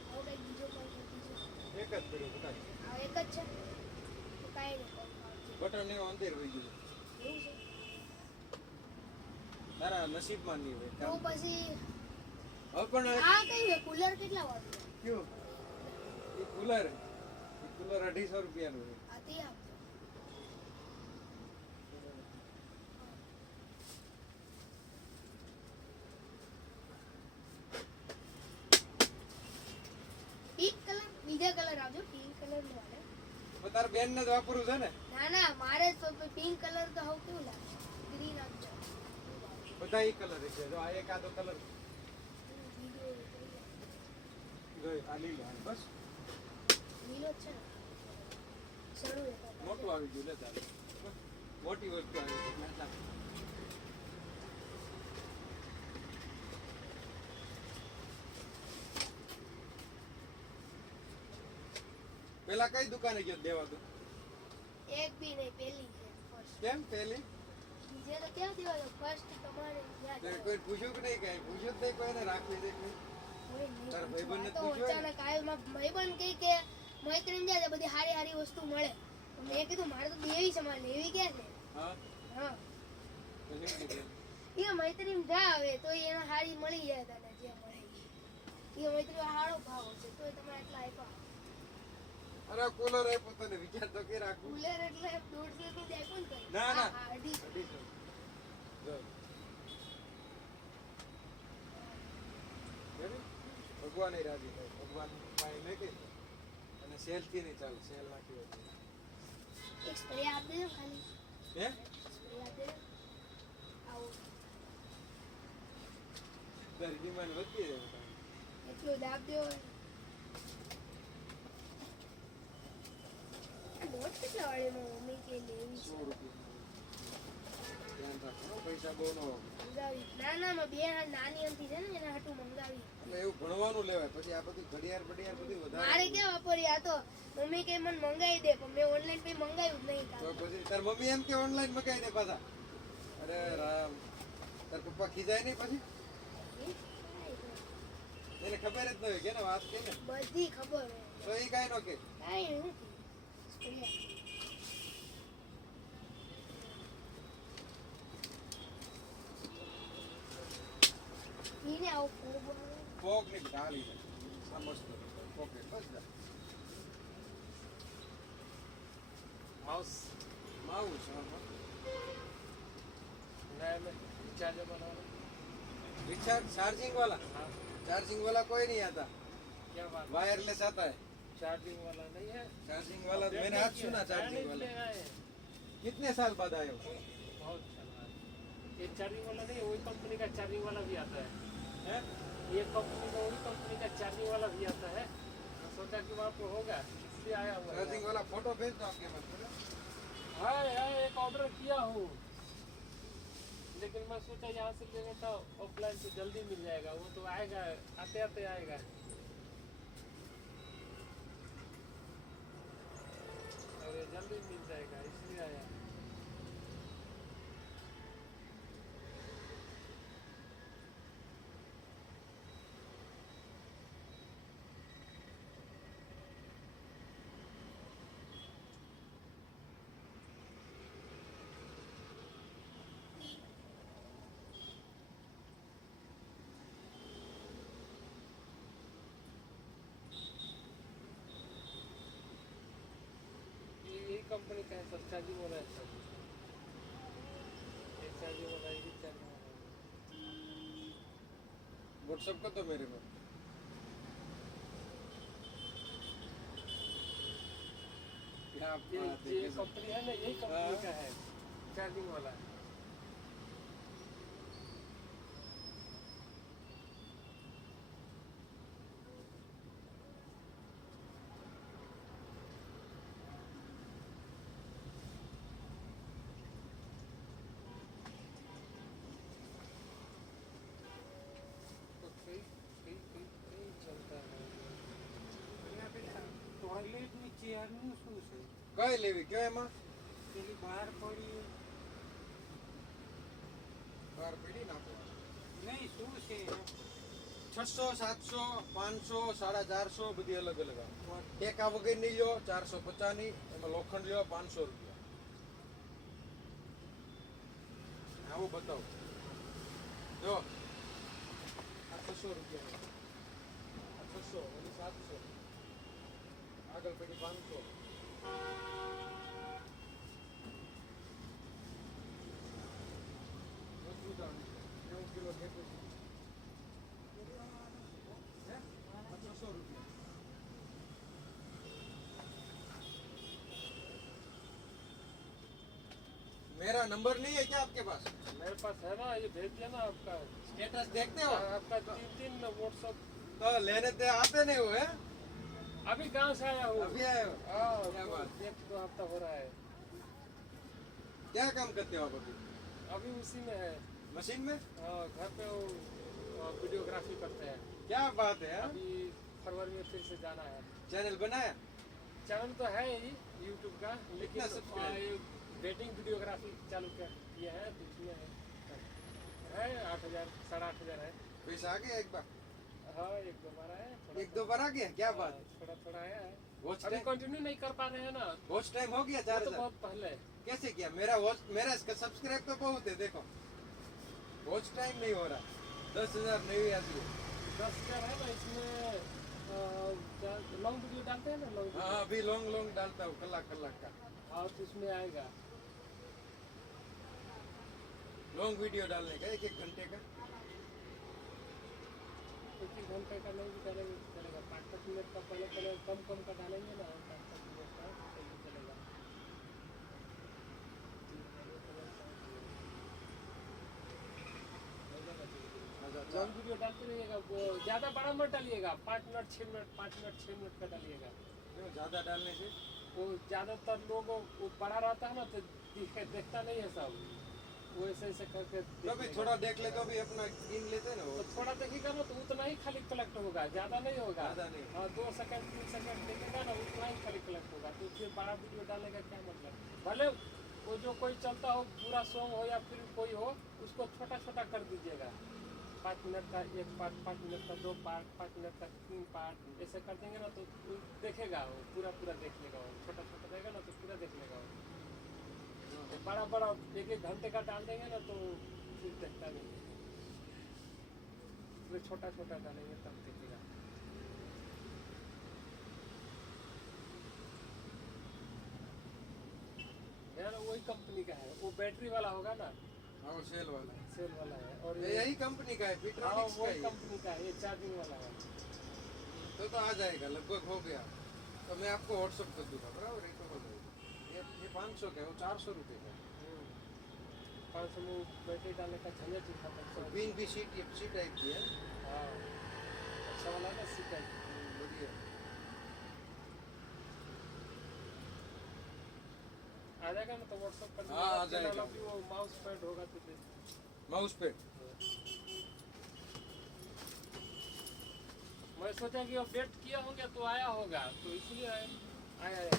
આવો કંઈક બીજો કોઈ છે, બીજો એક જ પડ્યો બટન. આ એક જ છે તો કાંઈ નહીં બટન એવો અંદર હોઈ ગયું. એવું છે તારા નસીબમાં નહીં હોય. તો પછી હવે પણ આ કઈ છે કુલર કેટલા વાળું કયું? એ કુલર 250 રૂપિયાનું છે. આ તે આપજો પિંક કલર બીજા કલર આપજો પિંક કલર નો આવે હવે તારા બેનને જ વાપરવું છે ને? ના ના મારે તો પિંક કલર તો હવે કેવું લાગે ગ્રીન આપજો બધા ઈ કલર છે. જો આ એક આદો કલર ગઈ આ લીલો આ બસ લીલો જ છે ને સરું છે મોટું આવી ગયું લે તારે. બસ, મોટી વસ્તુ આવી ગઈ આટલા. પેલા કઈ દુકાને ગયો દેવા તું? એક બી નહીં પેલી છે ફર્સ્ટ કેમ પેલી? બીજે તો ક્યાં દેવાયો ફર્સ્ટ તમારે યાદ તે આવે. કોઈ પૂછ્યું કે નહીં? કઈ પૂછ્યું જ નહીં કોઈને રાખવી છે કે? કોઈ નહીં તારા પૂછ્યું. ભાઈબંધને આ તો પૂછ્યું હોય ને? અચાનક આવ્યો. મારા ભાઈબંધ કહે કે મૈત્રીને જાય તો બધી હારી હારી વસ્તુ મળે તો મેં કીધું મારે તો દેવી છે મારે લેવી ક્યાં છે હા હા તો શું કીધું? એ મૈત્રીને જા આવે તો એને હારી મળી જાય તને જે મળે એ મૈત્રી હારો ભાવ છે તો તમે એટલા આપ્યા અરે કુલર આપ્યો તને વિચાર તો કે રાખું. કુલર એટલે 150 નું જાય કોણ કરે ના, ના. હા, 250. 250. જો. Ready? ભગવાન ય રાજી થાય. ભગવાન પાસે મેકી દે. અને સેલથી નહીં ચાલે. સેલ નાખી હોય તો. એક સ્પ્રે આપી દેજો ખાલી હે? સ્પ્રે આપી દેજો આવો તારી ડિમાન્ડ વધતી જાય. એટલો દાબ દો નોટ કેટલા વાળીમાં મમ્મી કે લેવી 100 છે રૂપિયા. ધ્યાન રાખો હો, પૈસા બહુ ન વાપરો. મંગાવી ના ના માં બે નાની અમથી છે ને એના હાટું મંગાવી એટલે એવું ભણવાનું લેવાય. પછી આ બધું ઘડિયાળ બડિયાળ બધું મારે વધારે. ક્યાં વાપરી આ તો મમ્મી કે મને મંગાવી દે પણ મેં ઓનલાઈન કઈ મંગાવ્યું જ નહીં તો કાલ પછી તાર મમ્મી એમ કે ઓનલાઈન મગાવી દે પાછા. અરે રામ. તાર પપ્પા ખીજાય નહીં પછી? એને ખબર જ ન હોય કે ને વાત કે ને. બધી ખબર હોય તો એ કાંઈ ન કે. કાંઈ નથી સ્પ્રે એને આવું ફોડવું ફોગ ને ઢાળી દે. આ મસ્ત પોકેટ બસ જા. માઉસ માવું છે આમાં. नया में रिचार्ज बनाना रिचार्ज चार्जिंग वाला? हाँ चार्जिंग वाला कोई नहीं आता. क्या बात वायरलेस आता है. चार्जिंग वाला नहीं है चार्जिंग वाला मैंने आज सुना चार्जिंग वाला. कितने साल बाद आए हो? बहुत चला है ये चार्जिंग वाला नहीं वही कंपनी का चार्जिंग वाला भी आता है हैं? ये कंपनी का वही कंपनी का चार्जिंग वाला भी आता है मैं सोचा कि वहाँ पे होगा इसलिए आया हुआ चार्जिंग वाला फोटो भेज दो आपके पास. हाँ यार एक ऑर्डर किया हूँ लेकिन मैं सोचा यहाँ से लेने का ऑफलाइन तो जल्दी मिल जाएगा वो तो आएगा आते आते आएगा और ये जल्दी मिल जाएगा इसलिए आया यही कंपनी का है सब चार्जिंग वाला है सब एक चार्जिंग वाला एक चार्जिंग वाला व्हाट्सएप कर दो मेरे को. क्या आप ये कंपनी है ना यही कंपनी का है चार्जिंग वाला અત્યારનું શું છે કઈ લેવી કયો એમાં પેલી બહાર પડી બાર પેઢી નાખો નહીં શું છે 600 700 500 450 બધી અલગ અલગ આવે ટેકા વગર ની લ્યો 450 ની એમાં લોખંડ લ્યો 500 રૂપિયા આવું બતાવો જો આ 600 રૂપિયા આ 600 ઓલી 700 આગળ પેઢી 500 મજબૂત આવે 90 કિલો કેપેસિટી હે? આ 600 રૂપિયા मेरा नंबर नहीं है क्या आपके पास मेरे पास है ना ये भेज दिया ना आपका स्टेटस देखते हो आपका 3 व्हाट्सएप तो लेने ते आते नहीं हो है अभी गांव से आया हूँ अभी आए हो हाँ, क्या बात? एक दो हफ्ता हो रहा है क्या काम करते हो आप अभी अभी उसी में है मशीन में हाँ, घर पे वो वीडियोग्राफी करते हैं क्या बात है हाँ? अभी फरवरी में फिर से जाना है चैनल बनाया चैनल तो है ही यूट्यूब का कितना लेकिन subscribe? वेडिंग वीडियोग्राफी चालू किया है तो इसमें है 8,000 8,500 है पैसा आ गया एक बार हाँ एक दो बार है एक दो बार आ गया क्या बात है थोड़ा थोड़ा आया है वॉच अभी टाइम कंटिन्यू नहीं कर पा रहे हैं ना वॉच टाइम हो गया वो तो 4000 बहुत पहले कैसे किया मेरा इसका सब्सक्राइब तो बहुत है देखो वॉच टाइम नहीं हो रहा 10,000 नहीं आती है 10 का है ना इसमें लॉन्ग वीडियो डालते हैं ना लॉन्ग हाँ अभी लॉन्ग लॉन्ग डालता हूँ कलाक का हाँ तो उसमें आएगा लॉन्ग वीडियो डालने का 1-1 घंटे का एक ही घंटे का नहीं भी डालेंगे तो चलेगा 5-5 मिनट का पहले पहले कम कम का डालेंगे ना 5-5 मिनट का तो भी चलेगा लॉन्ग वीडियो डालते रहिएगा वो ज़्यादा बड़ा मत डालिएगा 5 मिनट 6 मिनट 5 मिनट 6 मिनट का डालिएगा क्यों ज्यादा डालने से वो ज़्यादातर लोग वो बड़ा रहता है ना तो देखता नहीं है सब वो ऐसे ऐसे करके तो भी थोड़ा देख ले तो भी अपना गिन लेते ना वो तो थोड़ा देखेगा ना तो उतना ही खाली कलेक्ट होगा ज़्यादा नहीं होगा ज्यादा नहीं हाँ 2 सेकंड 3 सेकंड देखेगा ना उतना ही खाली कलेक्ट होगा तो फिर बड़ा वीडियो डालने का क्या मतलब भले वो जो कोई चलता हो पूरा सॉन्ग हो या फिर कोई हो उसको छोटा छोटा कर दीजिएगा 5 मिनट का एक पार्ट 5 मिनट का 2 पार्ट 5 मिनट का 3 पार्ट ऐसे कर देंगे ना तो देखेगा वो पूरा देख लेगा वो छोटा छोटा रहेगा ना तो पूरा देख लेगा वो तो बड़ा बड़ा 1-1 घंटे का डाल देंगे ना तो फिर देखता नहीं फिर छोटा छोटा डालेंगे तब देखेगा यार वही कंपनी का है वो बैटरी वाला होगा ना हाँ वो सेल वाला है सेल वाला है और ये यही कंपनी का है हाँ फिटरॉनिक्स का वही ही है। कंपनी का है ये चार्जिंग वाला है तो आ जाएगा लगभग हो गया तो मैं आपको व्हाट्सअप कर दूंगा बराबर एक हो जाएगा ये 500 का है वो 400 रुपये का है 500 में बैटरी डालने का झंझट ही खत्म और सब। बीन भी सी टाइप की है हाँ अच्छा वाला ना सीटा बढ़िया आ जाएगा ना तो व्हाट्सअप कर हाँ, आ दीजिएगा। जाएगा। भी वो माउस पैड होगा तो दे माउस पे मैं सोचा कि अपडेट किया होंगे तो आया होगा तो इसलिए आया है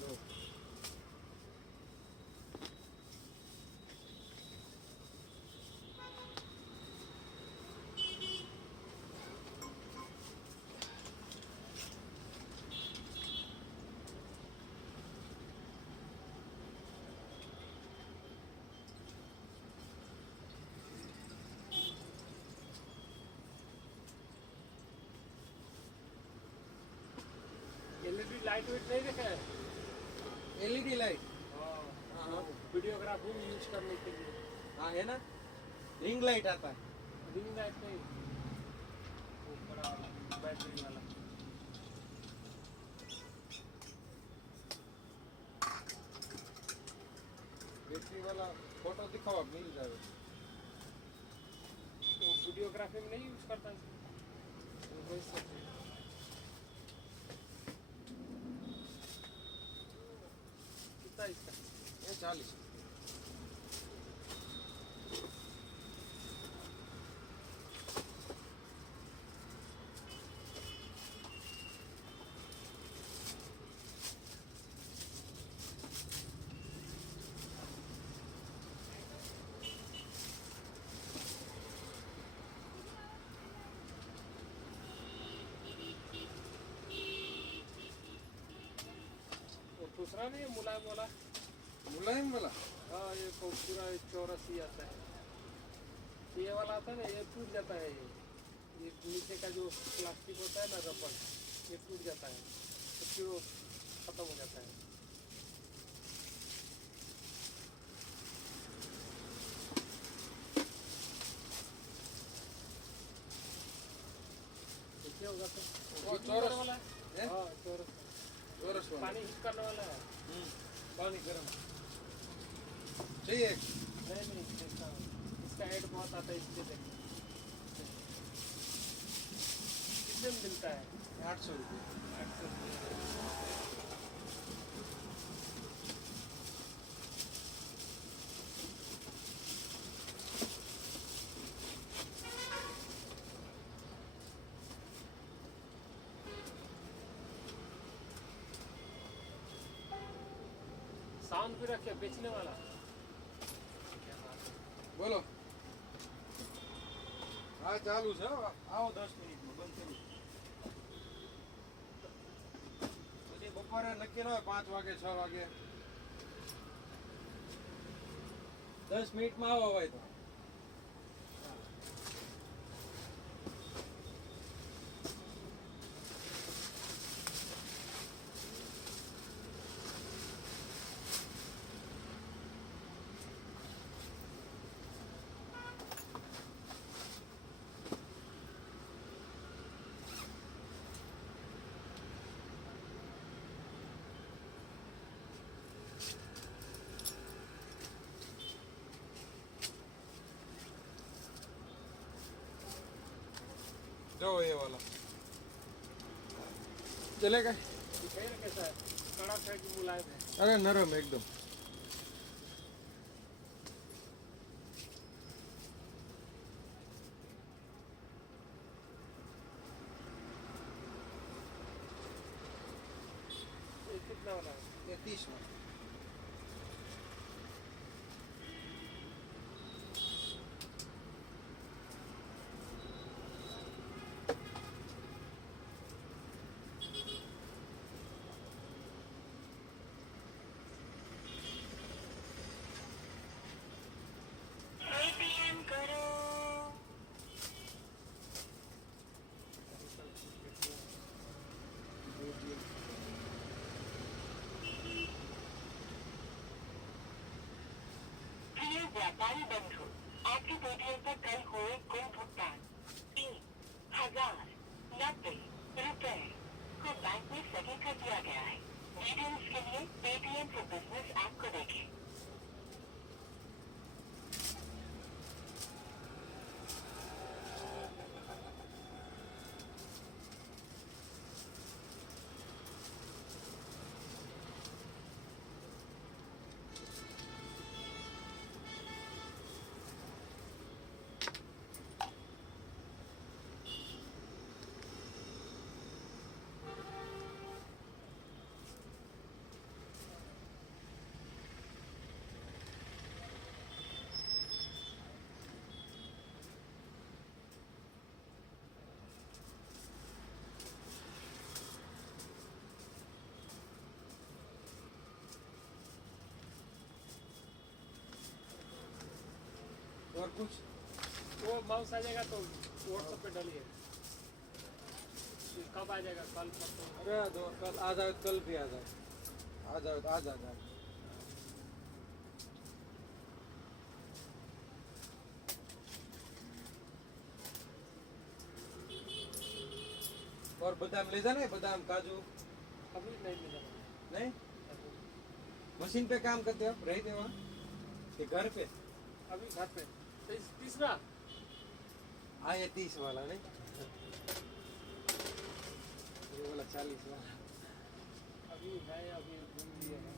लो एलईडी लाइट वेट नहीं देखा है एलईडी लाइट हाँ हाँ वीडियोग्राफी में यूज करने के लिए हाँ है ना रिंग लाइट आता है रिंग लाइट नहीं वो बड़ा वाला बैटरी वाला बैटरी वाला फोटो दिखाओ मिल जाए तो वीडियोग्राफी में नहीं यूज करता है वही सब है। कितना है इसका? ये 40। वो दूसरा नहीं है मुलायम वाला? मुलायम वाला हाँ ये पूरा चौरस ही आता है। ये वाला आता है ना, ये टूट जाता है। ये नीचे का जो प्लास्टिक होता है ना, रबर, ये टूट जाता है तो फिर वो खत्म हो जाता है। तो क्या होगा सर? वो हीट चौरस करने वाला है? है? हाँ चौरस। चौरस वाला पानी हीट करने वाला है? पानी गर्म चाहिए। नहीं नहीं, इसका ऐड बहुत आता है इसके लिए। कितने में मिलता है? 800 रुपये। 800 साउंड भी रखे बेचने वाला। બોલો હા ચાલુ છે હો. આવો 10 મિનિટમાં બંધ કરું પછી બપોરે નક્કી ન હોય 5 વાગે 6 વાગે 10 મિનિટમાં આવો હોય તો જો એ વાला चलेगा. दिखाइए ना कैसा है, कड़क है कि मुलायम है? अरे नरम एकदम. ये कितना वाला है? ये 30 में. प्रिय व्यापारी बंधु, आपके पेटीएम पर कल हुए कुल भुगतान 1090 रुपए को बैंक में सही कर दिया गया है। डिटेल्स के लिए पेटीएम फॉर बिजनेस ऐप को देखें। और कुछ वो माउस आ जाएगा तो व्हाट्सएप पे डालिए। कब आ जाएगा? कल परसों? अरे दो कल आ जाओ, कल भी आ जाओ, आ जाओ, आज आ जाओ. और बादाम ले जाना है, बादाम काजू अभी नहीं मिला। नहीं. मशीन पे काम करते हो, रहते वहाँ कि घर पे? अभी घर पे। तो तीसरा ये 30 वाला नहीं, ये वाला 40 वाला. अभी है, अभी घूम लिए हैं।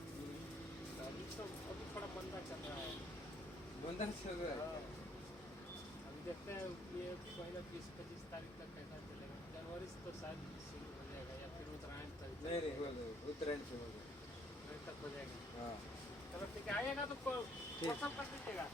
अभी तो अभी थोड़ा मंदा चल रहा है। બંધા છે હવે. हाँ, अभी देखते हैं ये महीना 20-25 तारीख तक कैसा चलेगा। जनवरी से तो शायद शुरू हो जाएगा या फिर उत्तरायण तक નહીં નહીં બોલો ઉત્તરાયણ છે બોલો. उत्तरायण तक हो जाएगा। હા चलो ठीक है, आइएगा तो WhatsApp कर दीजिएगा।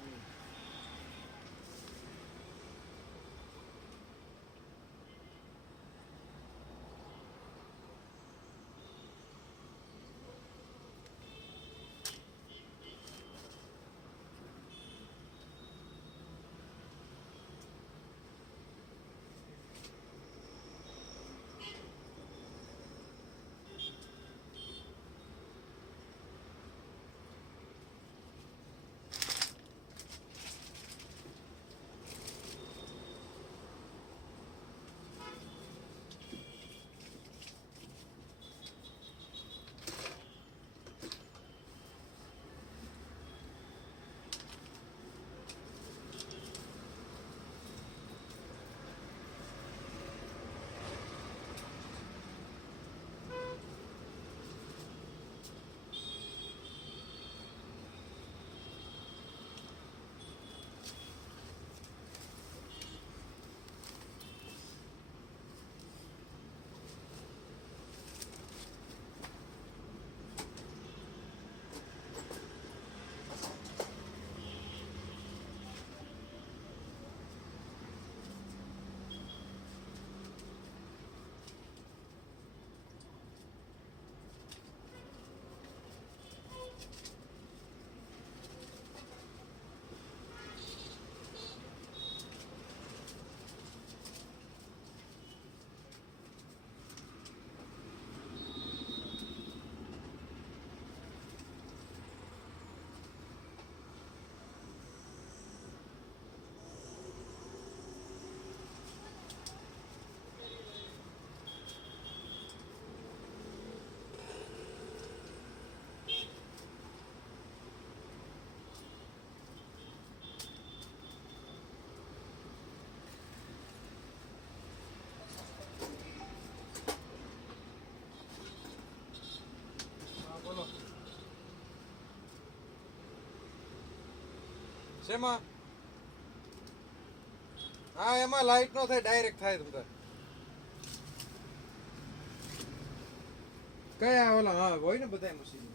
શેમાં? હા એમાં લાઈટ નો થાય ડાયરેક્ટ થાય તમને. કયા ઓલા હા હોય ને બધા મશીન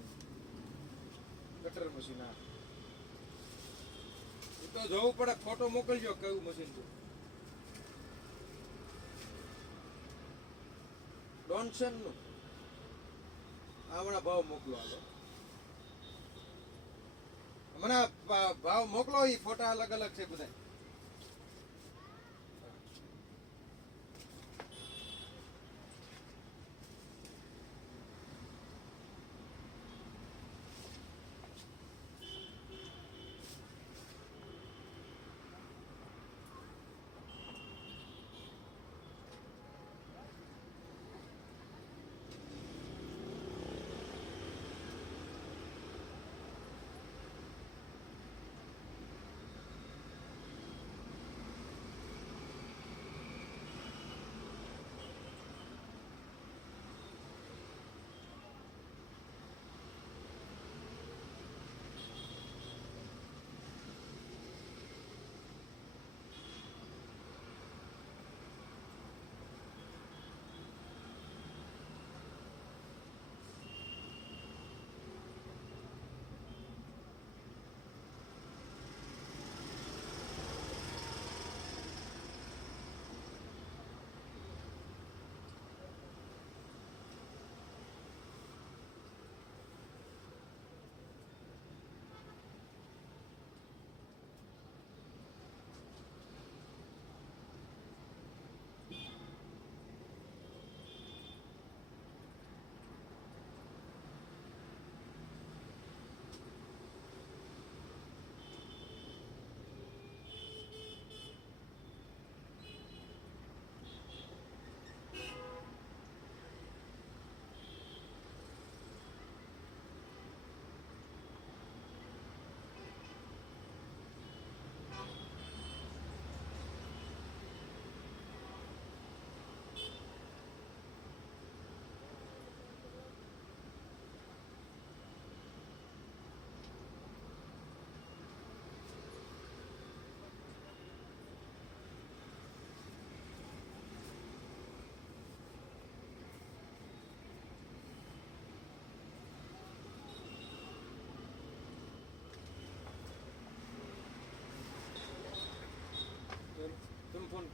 કટર મશીન હા એ તો જોવું પડે ફોટો મોકલજો કયું મશીન છે. ડોન્સન નું હમણાં ભાવ મોકલો હાલો હમણાં ભાવ મોકલો એ ફોટા અલગ અલગ છે બધા.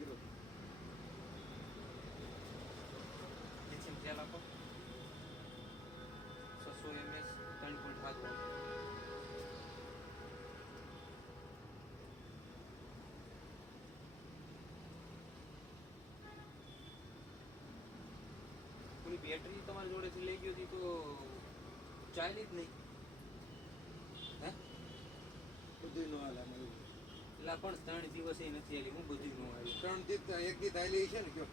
કર્યો લિથિયમ જેલ આપો 600 ml 3.7 વોલ્ટ. પૂરી બેટરી તમારી જોડેથી લઈ ગયો હતી તો ચાલી જ નહીં. હે બધું નો હાલે આમાં એવું. એટલે પણ 3 દિવસ એ નથી આલી. હું બધું નું આવ્યું. 3 દી એક દી થાયલી છે ને કયો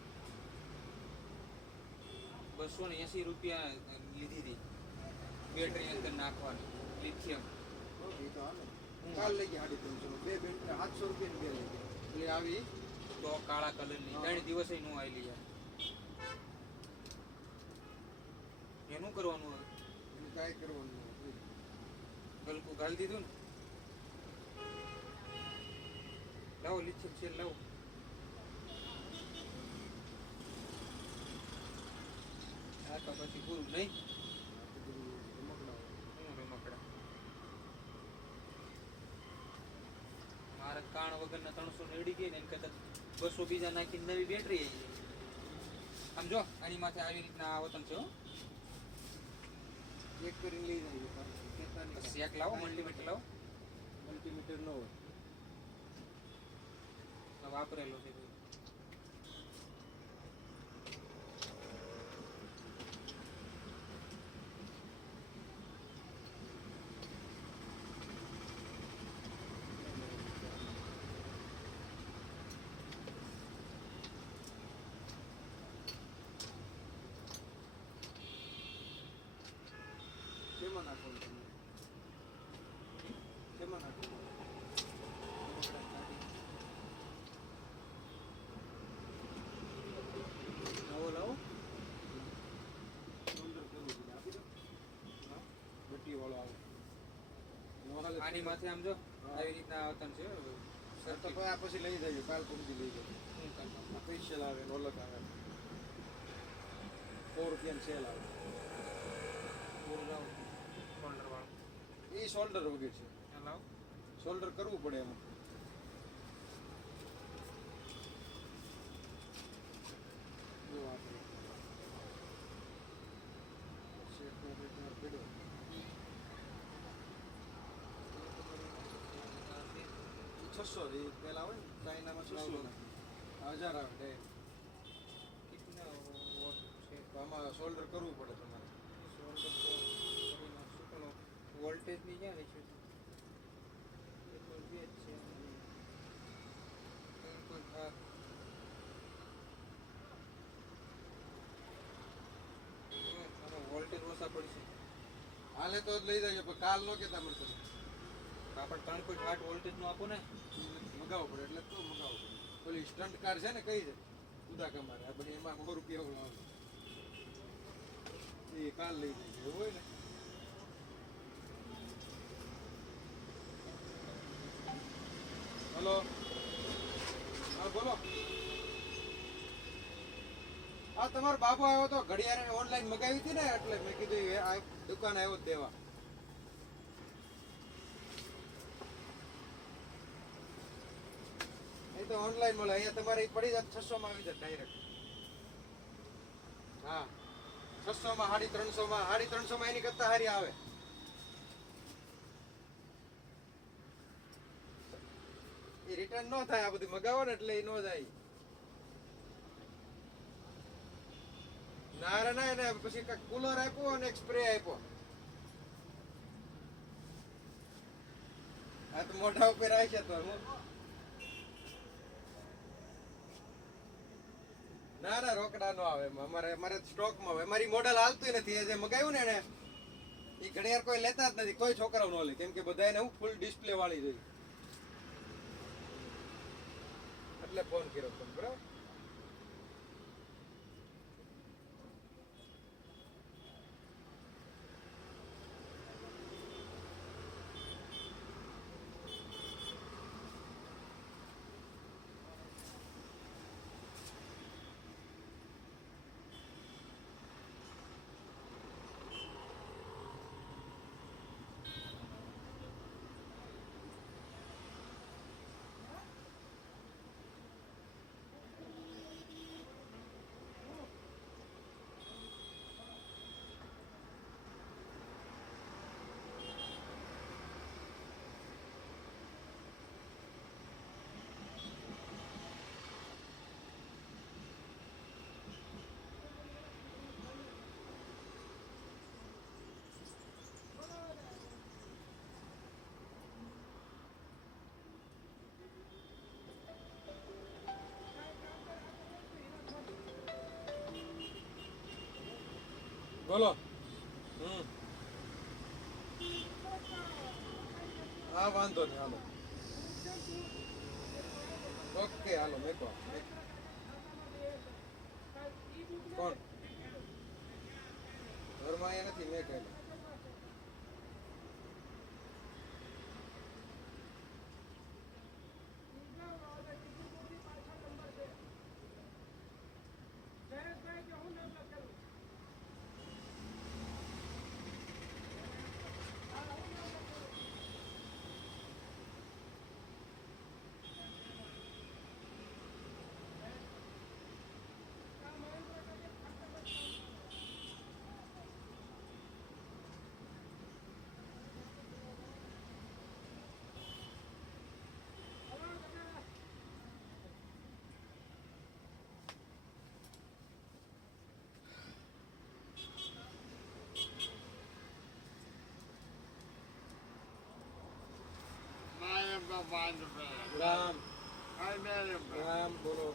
280 રૂપિયા લીધી હતી બેટરી અંદર નાખવાની લિથિયમ. એ તો હાલે કાલ લઈ ગયા 350 બે બેટરી 700 રૂપિયાની બે લઈ ગયા એટલે આવી તો કાળા કલરની 3 દિવસે નું આવેલી યાર. એનું કરવાનું હવે એને કાંઈ કરવાનું નથી. ગલકું ગાળી દીધું ને. લાવો લિથિયમ સેલ લાવો. આ તો પછી પૂરું નહીં. રમકડા મારે કાણ વગરના 300 નડી ગઈ ને એમ કરતા 200 બીજા નાખીને નવી બેટરી આવી ગઈ. આમ જો આની માથે આવી રીતના આ વતન છે હો. એક કરીને લઈ જાય કહેતા નહીં. શેક લાવો મલ્ટીમીટર લાવો. મલ્ટીમીટર ન હોય આ વાપરેલો છે કોઈ. શેમાં નાખવાનું તમે? શેમાં નાખવાનું? નવો લાવો શોલ્ડર કરવું છે આપી દો હા બટ્ટી વાળો આવે નો હાલે આની માથે આમ જો આવી રીતના આ વતન છે સર તો કોઈ આ પછી લઈ જાય કાલ પૂરતી લઈ જાય આ સ્પેશિયલ આવે ને ઓલક આવે 4 રૂપિયાની સેલ આવે શોલ્ડર વાળું એ શોલ્ડર વગર છે આ લાવો. શોલ્ડર કરવું પડે એમાં જો આપણે શેકનો બેટનો પડ્યો 600 એ પેલા આવે ને ચાઇનામાં 600 ના 1000 આવે ડાયરેક્ટ. કિતના વોટ છે તો આમાં શોલ્ડર કરવું પડે તમારે શોલ્ડર તો કરી નાખશું પણ વોલ્ટેજ ની ક્યાં છે એટલું જ છે. કોઈ ખાસ વોલ્ટેજ ઓછા પડશે. હાલે તો જ લઈ જાય પણ કાલ નો કેતા મળશે આપણે 3.8 વોલ્ટેજ નું આપો ને. મગાવવું પડે એટલે તો મગાવવું પડે પેલી સ્ટન્ટ કાર છે ને કઈ છે ઉદા કમારે આ બધી એમાં 100 રૂપિયા વાળો આવે એ કાલ લઈ જાય એવું હોય ને હલો હા બોલો હા તમારો બાબુ આવ્યો તો ઘડિયાળ ઓનલાઈન મગાવી હતી ને એટલે મેં કીધું આ દુકાન આવ્યો જ દેવા એ તો ઓનલાઈન મળે અહીંયા તમારે ઈ પડી જાય 600 માં આવી જાય ડાયરેક્ટ હા 600 માં 350 માં 350 માં એની કરતા હારી આવે એ રિટર્ન નો થાય આ બધું મગાવો ને એટલે એ નો જાય ના રે ના એને પછી કાંઈક કુલર આપ્યો અને એક સ્પ્રે આપ્યો આ તો મોઢા ઉપર આવી છે તો હું ના ના રોકડા નો આવે અમારે સ્ટોકમાં આવે અમારી મોડેલ હાલતું નથી જે મગાવ્યું ને એને એ ઘડિયાળ કોઈ લેતા જ નથી કોઈ છોકરાઓ નો લે કેમ કે બધાને હું ફૂલ ડિસ્પ્લે વાળી જોઈ એટલે ફોન કર્યો તમે બરાબર બોલો. હા વાંધો નહીં, હાલો. ઓકે હાલો મેકો. કોણ ઘરમાં એ નથી મેં કહેલું. રામ રામ બોલો.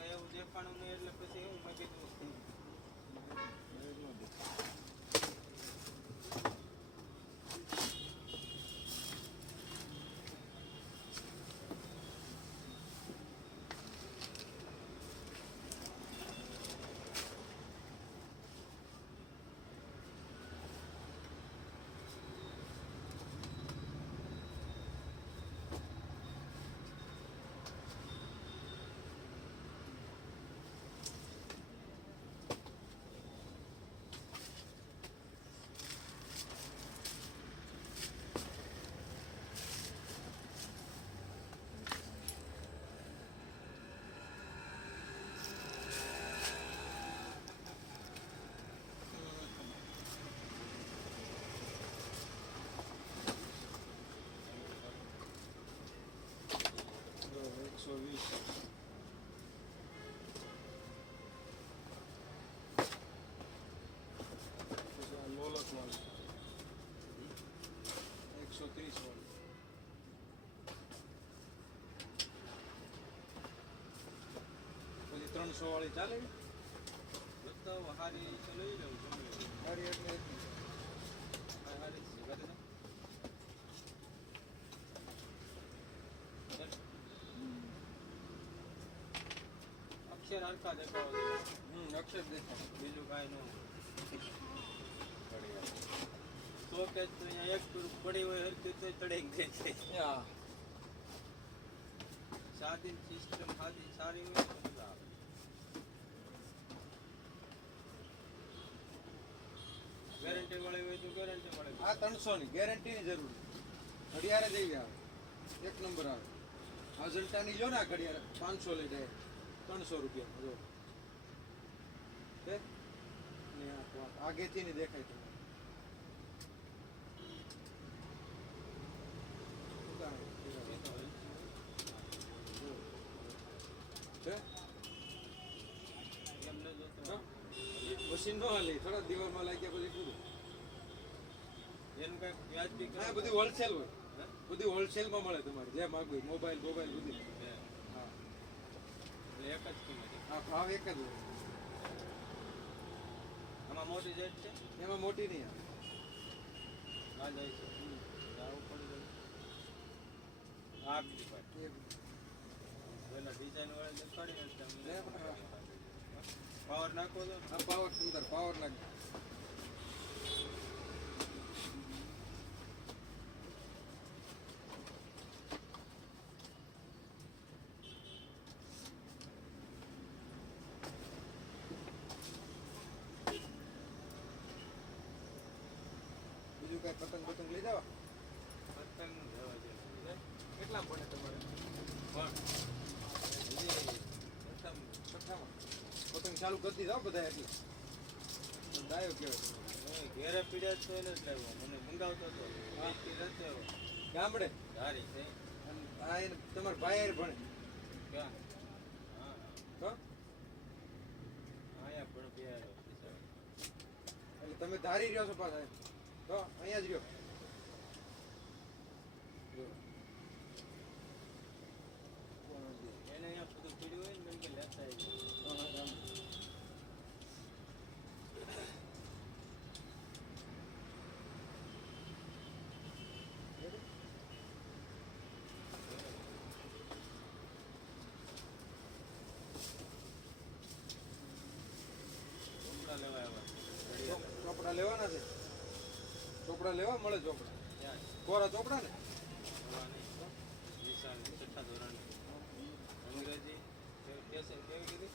કઈ એવું દેખાણું નહીં એટલે પછી હું મેં કીધું જો 120 પછી આ લોલક વાળું 130 વાળું પછી 300 વાળી ચાલે બતાવો હારી તો લઈ લઉં છું મારી એટલે એટલી. હારી છે બતાવો અક્ષર હરખા દેખાવો છે. અક્ષર દેખાય બીજું કાંઈ ન તો કે તો અહીંયા એક પડી હોય હરખી તો ચડે જાય છે હા સાદી સિસ્ટમ સારી હોય તો મજા આવે ગેરંટી વાળી હોય તો ગેરંટી મળે આ 300 ની ગેરંટીની જરૂર ઘડિયાળ જ એવી આવે એક નંબર આવે અજંટાની જો ને આ ઘડિયાળ 500 લઈ જાય 300 રૂપિયા જો છે ને આ આગેથી ની દેખાય તમને છે એમને જોતો મશીન નો હાલે થોડા દિવસમાં લાગ્યા પછી પૂરું એનું કઈક વ્યાજબી હા બધી હોલસેલ હોય બધી હોલસેલમાં મળે તમારે જે માગવું હોય. મોબાઈલ બધી હા એટલે એક જ કિંમત હા ભાવ એક જ હોય આમાં મોટી જેટ છે એમાં મોટી નહીં આ આવે જાય છે આવું પડી જાય આ બીજી part. પેલા ડિઝાઇન વાળા દેખાડી ને લે, એટલે હા. પાવર નાખો તો આ પાવર અંદર પાવર નાખ બીજું કઈ પતંગ પતંગ લઈ જાવ પતંગ જવા દે કેટલા પડે તમારે પણ હજી પ્રથમ છઠ્ઠામાં પતંગ ચાલુ કરી દીધા બધા એટલે ડાયો કહેવાય હું ઘેરે પીડ્યા તો એને જ લાવ્યો મને મંગાવતો હતો વેચતી નથી આવ્યો ગામડે ધારી છે અને આ એને તમારા ભાઈ હારે ભણે ક્યાં હા તો અહીંયા પણ બે આવ્યો એટલે તમે ધારી રહ્યો છો પાછા તો અહીંયા જ રહ્યો જો. એને અહીંયા બધું પીડ્યું હોય ને એમ કે લેતા આવી હા, હા, ગામડે. ચોપડા લેવા આવ્યા ચોપડા લેવાના છે ચોપડા લેવા મળે ચોપડા ત્યાં કોરા ચોપડા ને લેવા નહીં નિશાન છઠ્ઠા ધોરણ અંગ્રેજી કેવી કીધી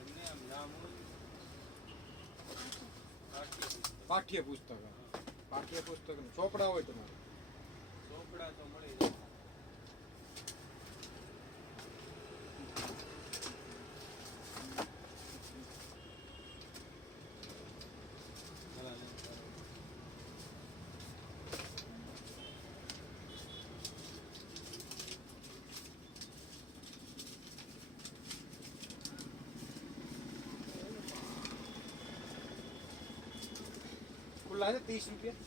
એમને આમ નામ હોય પાઠ્ય પુસ્તક પાઠ્ય પુસ્તક ચોપડા હોય તમારે ચોપડા તો મળી જાય ભલા નહીં કરો. ખુલ્લા છે 30 રૂપિયા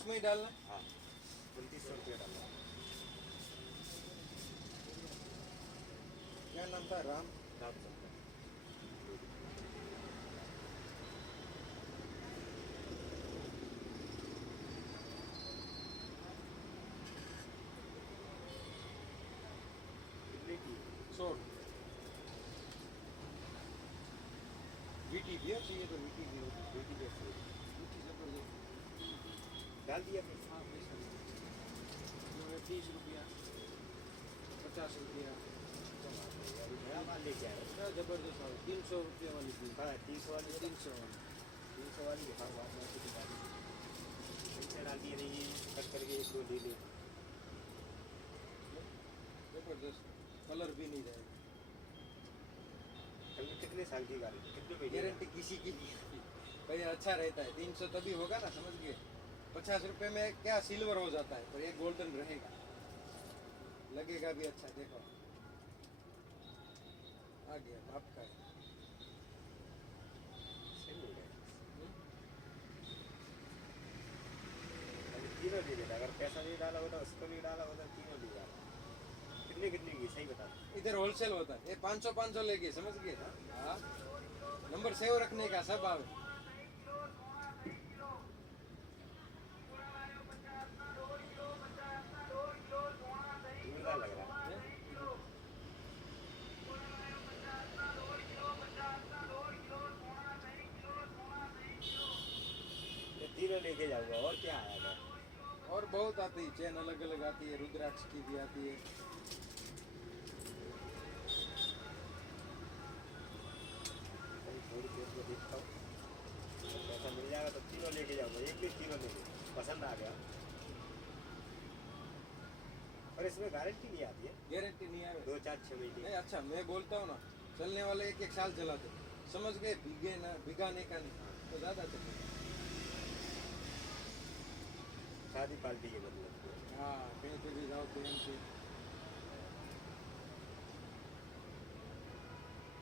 बॉक्स में ही डालना। हाँ 2900 रुपया डालना। क्या नाम था? राम। नाम सकता है। कितने की? 100। वीटी भी है, चाहिए तो वीटी भी होगी। बेटी के फूल वीटी जबरदस्त। डाल दिया फिर। हाँ पैसा जो है 30 रुपया, 50 रुपया। अभी नया माल लेके आए। क्या जबरदस्त है। 300 रुपया वाली थी। हाँ 300 वाली 300 वाली। 300 वाली है। हाँ बात में की डाली। पैसे डाल दिए नहीं कट करके एक दो ले ले। जबरदस्त, कलर भी नहीं जाएगा। कल कितने साल की गारंटी? कितने महीने? गारंटी किसी की नहीं आती। भाई अच्छा रहता है। 300 तभी होगा ना, समझ गए। 50 रुपए में क्या सिल्वर हो जाता है, पर ये गोल्डन रहेगा, लगेगा भी अच्छा। देखो आ गया, आपका है। सही हो गया। अभी तीनों ले लेता। अगर पैसा नहीं डाला होता, उसको नहीं डाला होता, तीनों ले डाला। कितने कितने की सही बता। इधर होलसेल होता है। ये 500 लेके, समझ गए। हाँ, नंबर सेव रखने का सब आवे। जोरदार लग रहा है। ये तीनों लेके जाऊंगा। और क्या आएगा? और बहुत आती है, चेन अलग अलग आती है, रुद्राक्ष की भी आती है। थोड़ी देर में देखता हूँ। पैसा मिल जाएगा तो तीनों लेके जाऊंगा। एक भी तीनों लेके पसंद आ गया। और इसमें गारंटी नहीं आती है। गारंटी नहीं आवे। 2 4 6 महीने। नहीं अच्छा, मैं बोलता हूँ ना, चलने वाले 1 साल चलाते, समझ गए। भीगे ना, भिगाने का नहीं तो ज्यादा चलेगा। शादी पार्टी के मतलब। हाँ, कहीं पे भी जाओ पहन के।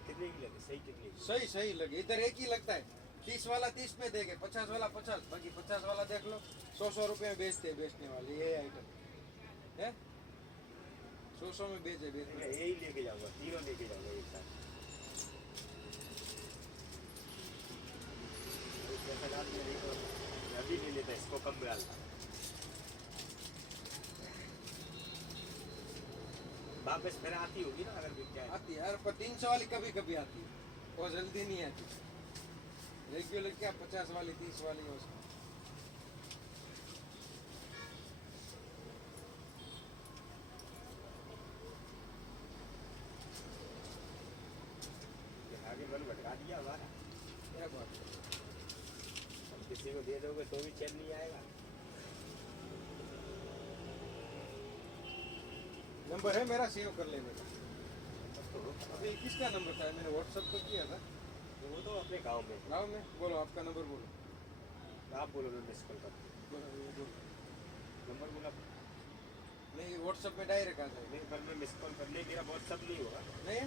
कितने की लगे? सही कितने की? सही सही लगे। इधर एक ही लगता है। 30 वाला 30 में देंगे, 50 वाला 50। बाकी 50 वाला देख लो, 100 रुपए में बेचते हैं बेचने वाले। ये आइटम है 100 में बेचे मैं बेचने। यही लेके जाऊंगा। तीनों लेके जाऊंगा एक साथ। पैसा डाल दिया नहीं तो अभी ले लेता। इसको कम डालता। वापस फिर आती होगी ना अगर बिक जाए। आती है यार, पर 300 वाली कभी कभी आती है, बहुत जल्दी नहीं आती। रेगुलर क्या 50 वाली 30 वाली है उसमें। आगे मन भटका दिया हमारा। क्या बात है। अब किसी को दे दोगे तो भी चैन नहीं आएगा। नंबर है मेरा, सेव कर लेने का। तो अभी किसका नंबर था? मैंने व्हाट्सएप तो किया था वो तो अपने गांव में। गाँव में। बोलो आपका नंबर बोलो। आप बोलो मैं मिस कॉल कर। बोलो। नंबर बोला नहीं, व्हाट्सएप में डायरेक्ट आ जाएगा। नहीं पर मैं मिस कॉल कर ले। मेरा व्हाट्सअप नहीं होगा। नहीं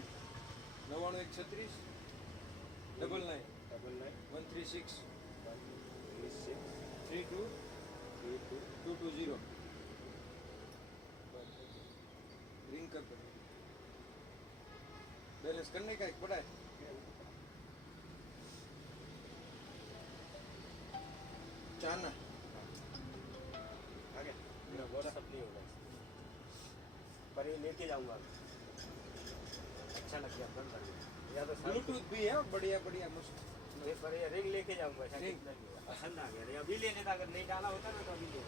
99 136 99 99 136 136 32 32 220। रिंग कर दो। बैलेंस करने का एक बड़ा है। चाहना आ गया। मेरा व्हाट्सअप नहीं होगा इसमें। पर ये लेके जाऊंगा। अच्छा लग गया। बंद कर दिया। या तो ब्लूटूथ भी है बढ़िया बढ़िया मस्त। पर ये रिंग लेके जाऊंगा। ऐसा रिंग। कितना नहीं होगा। पसंद आ गया। अभी ले लेता। अगर नहीं डाला होता ना तो अभी ले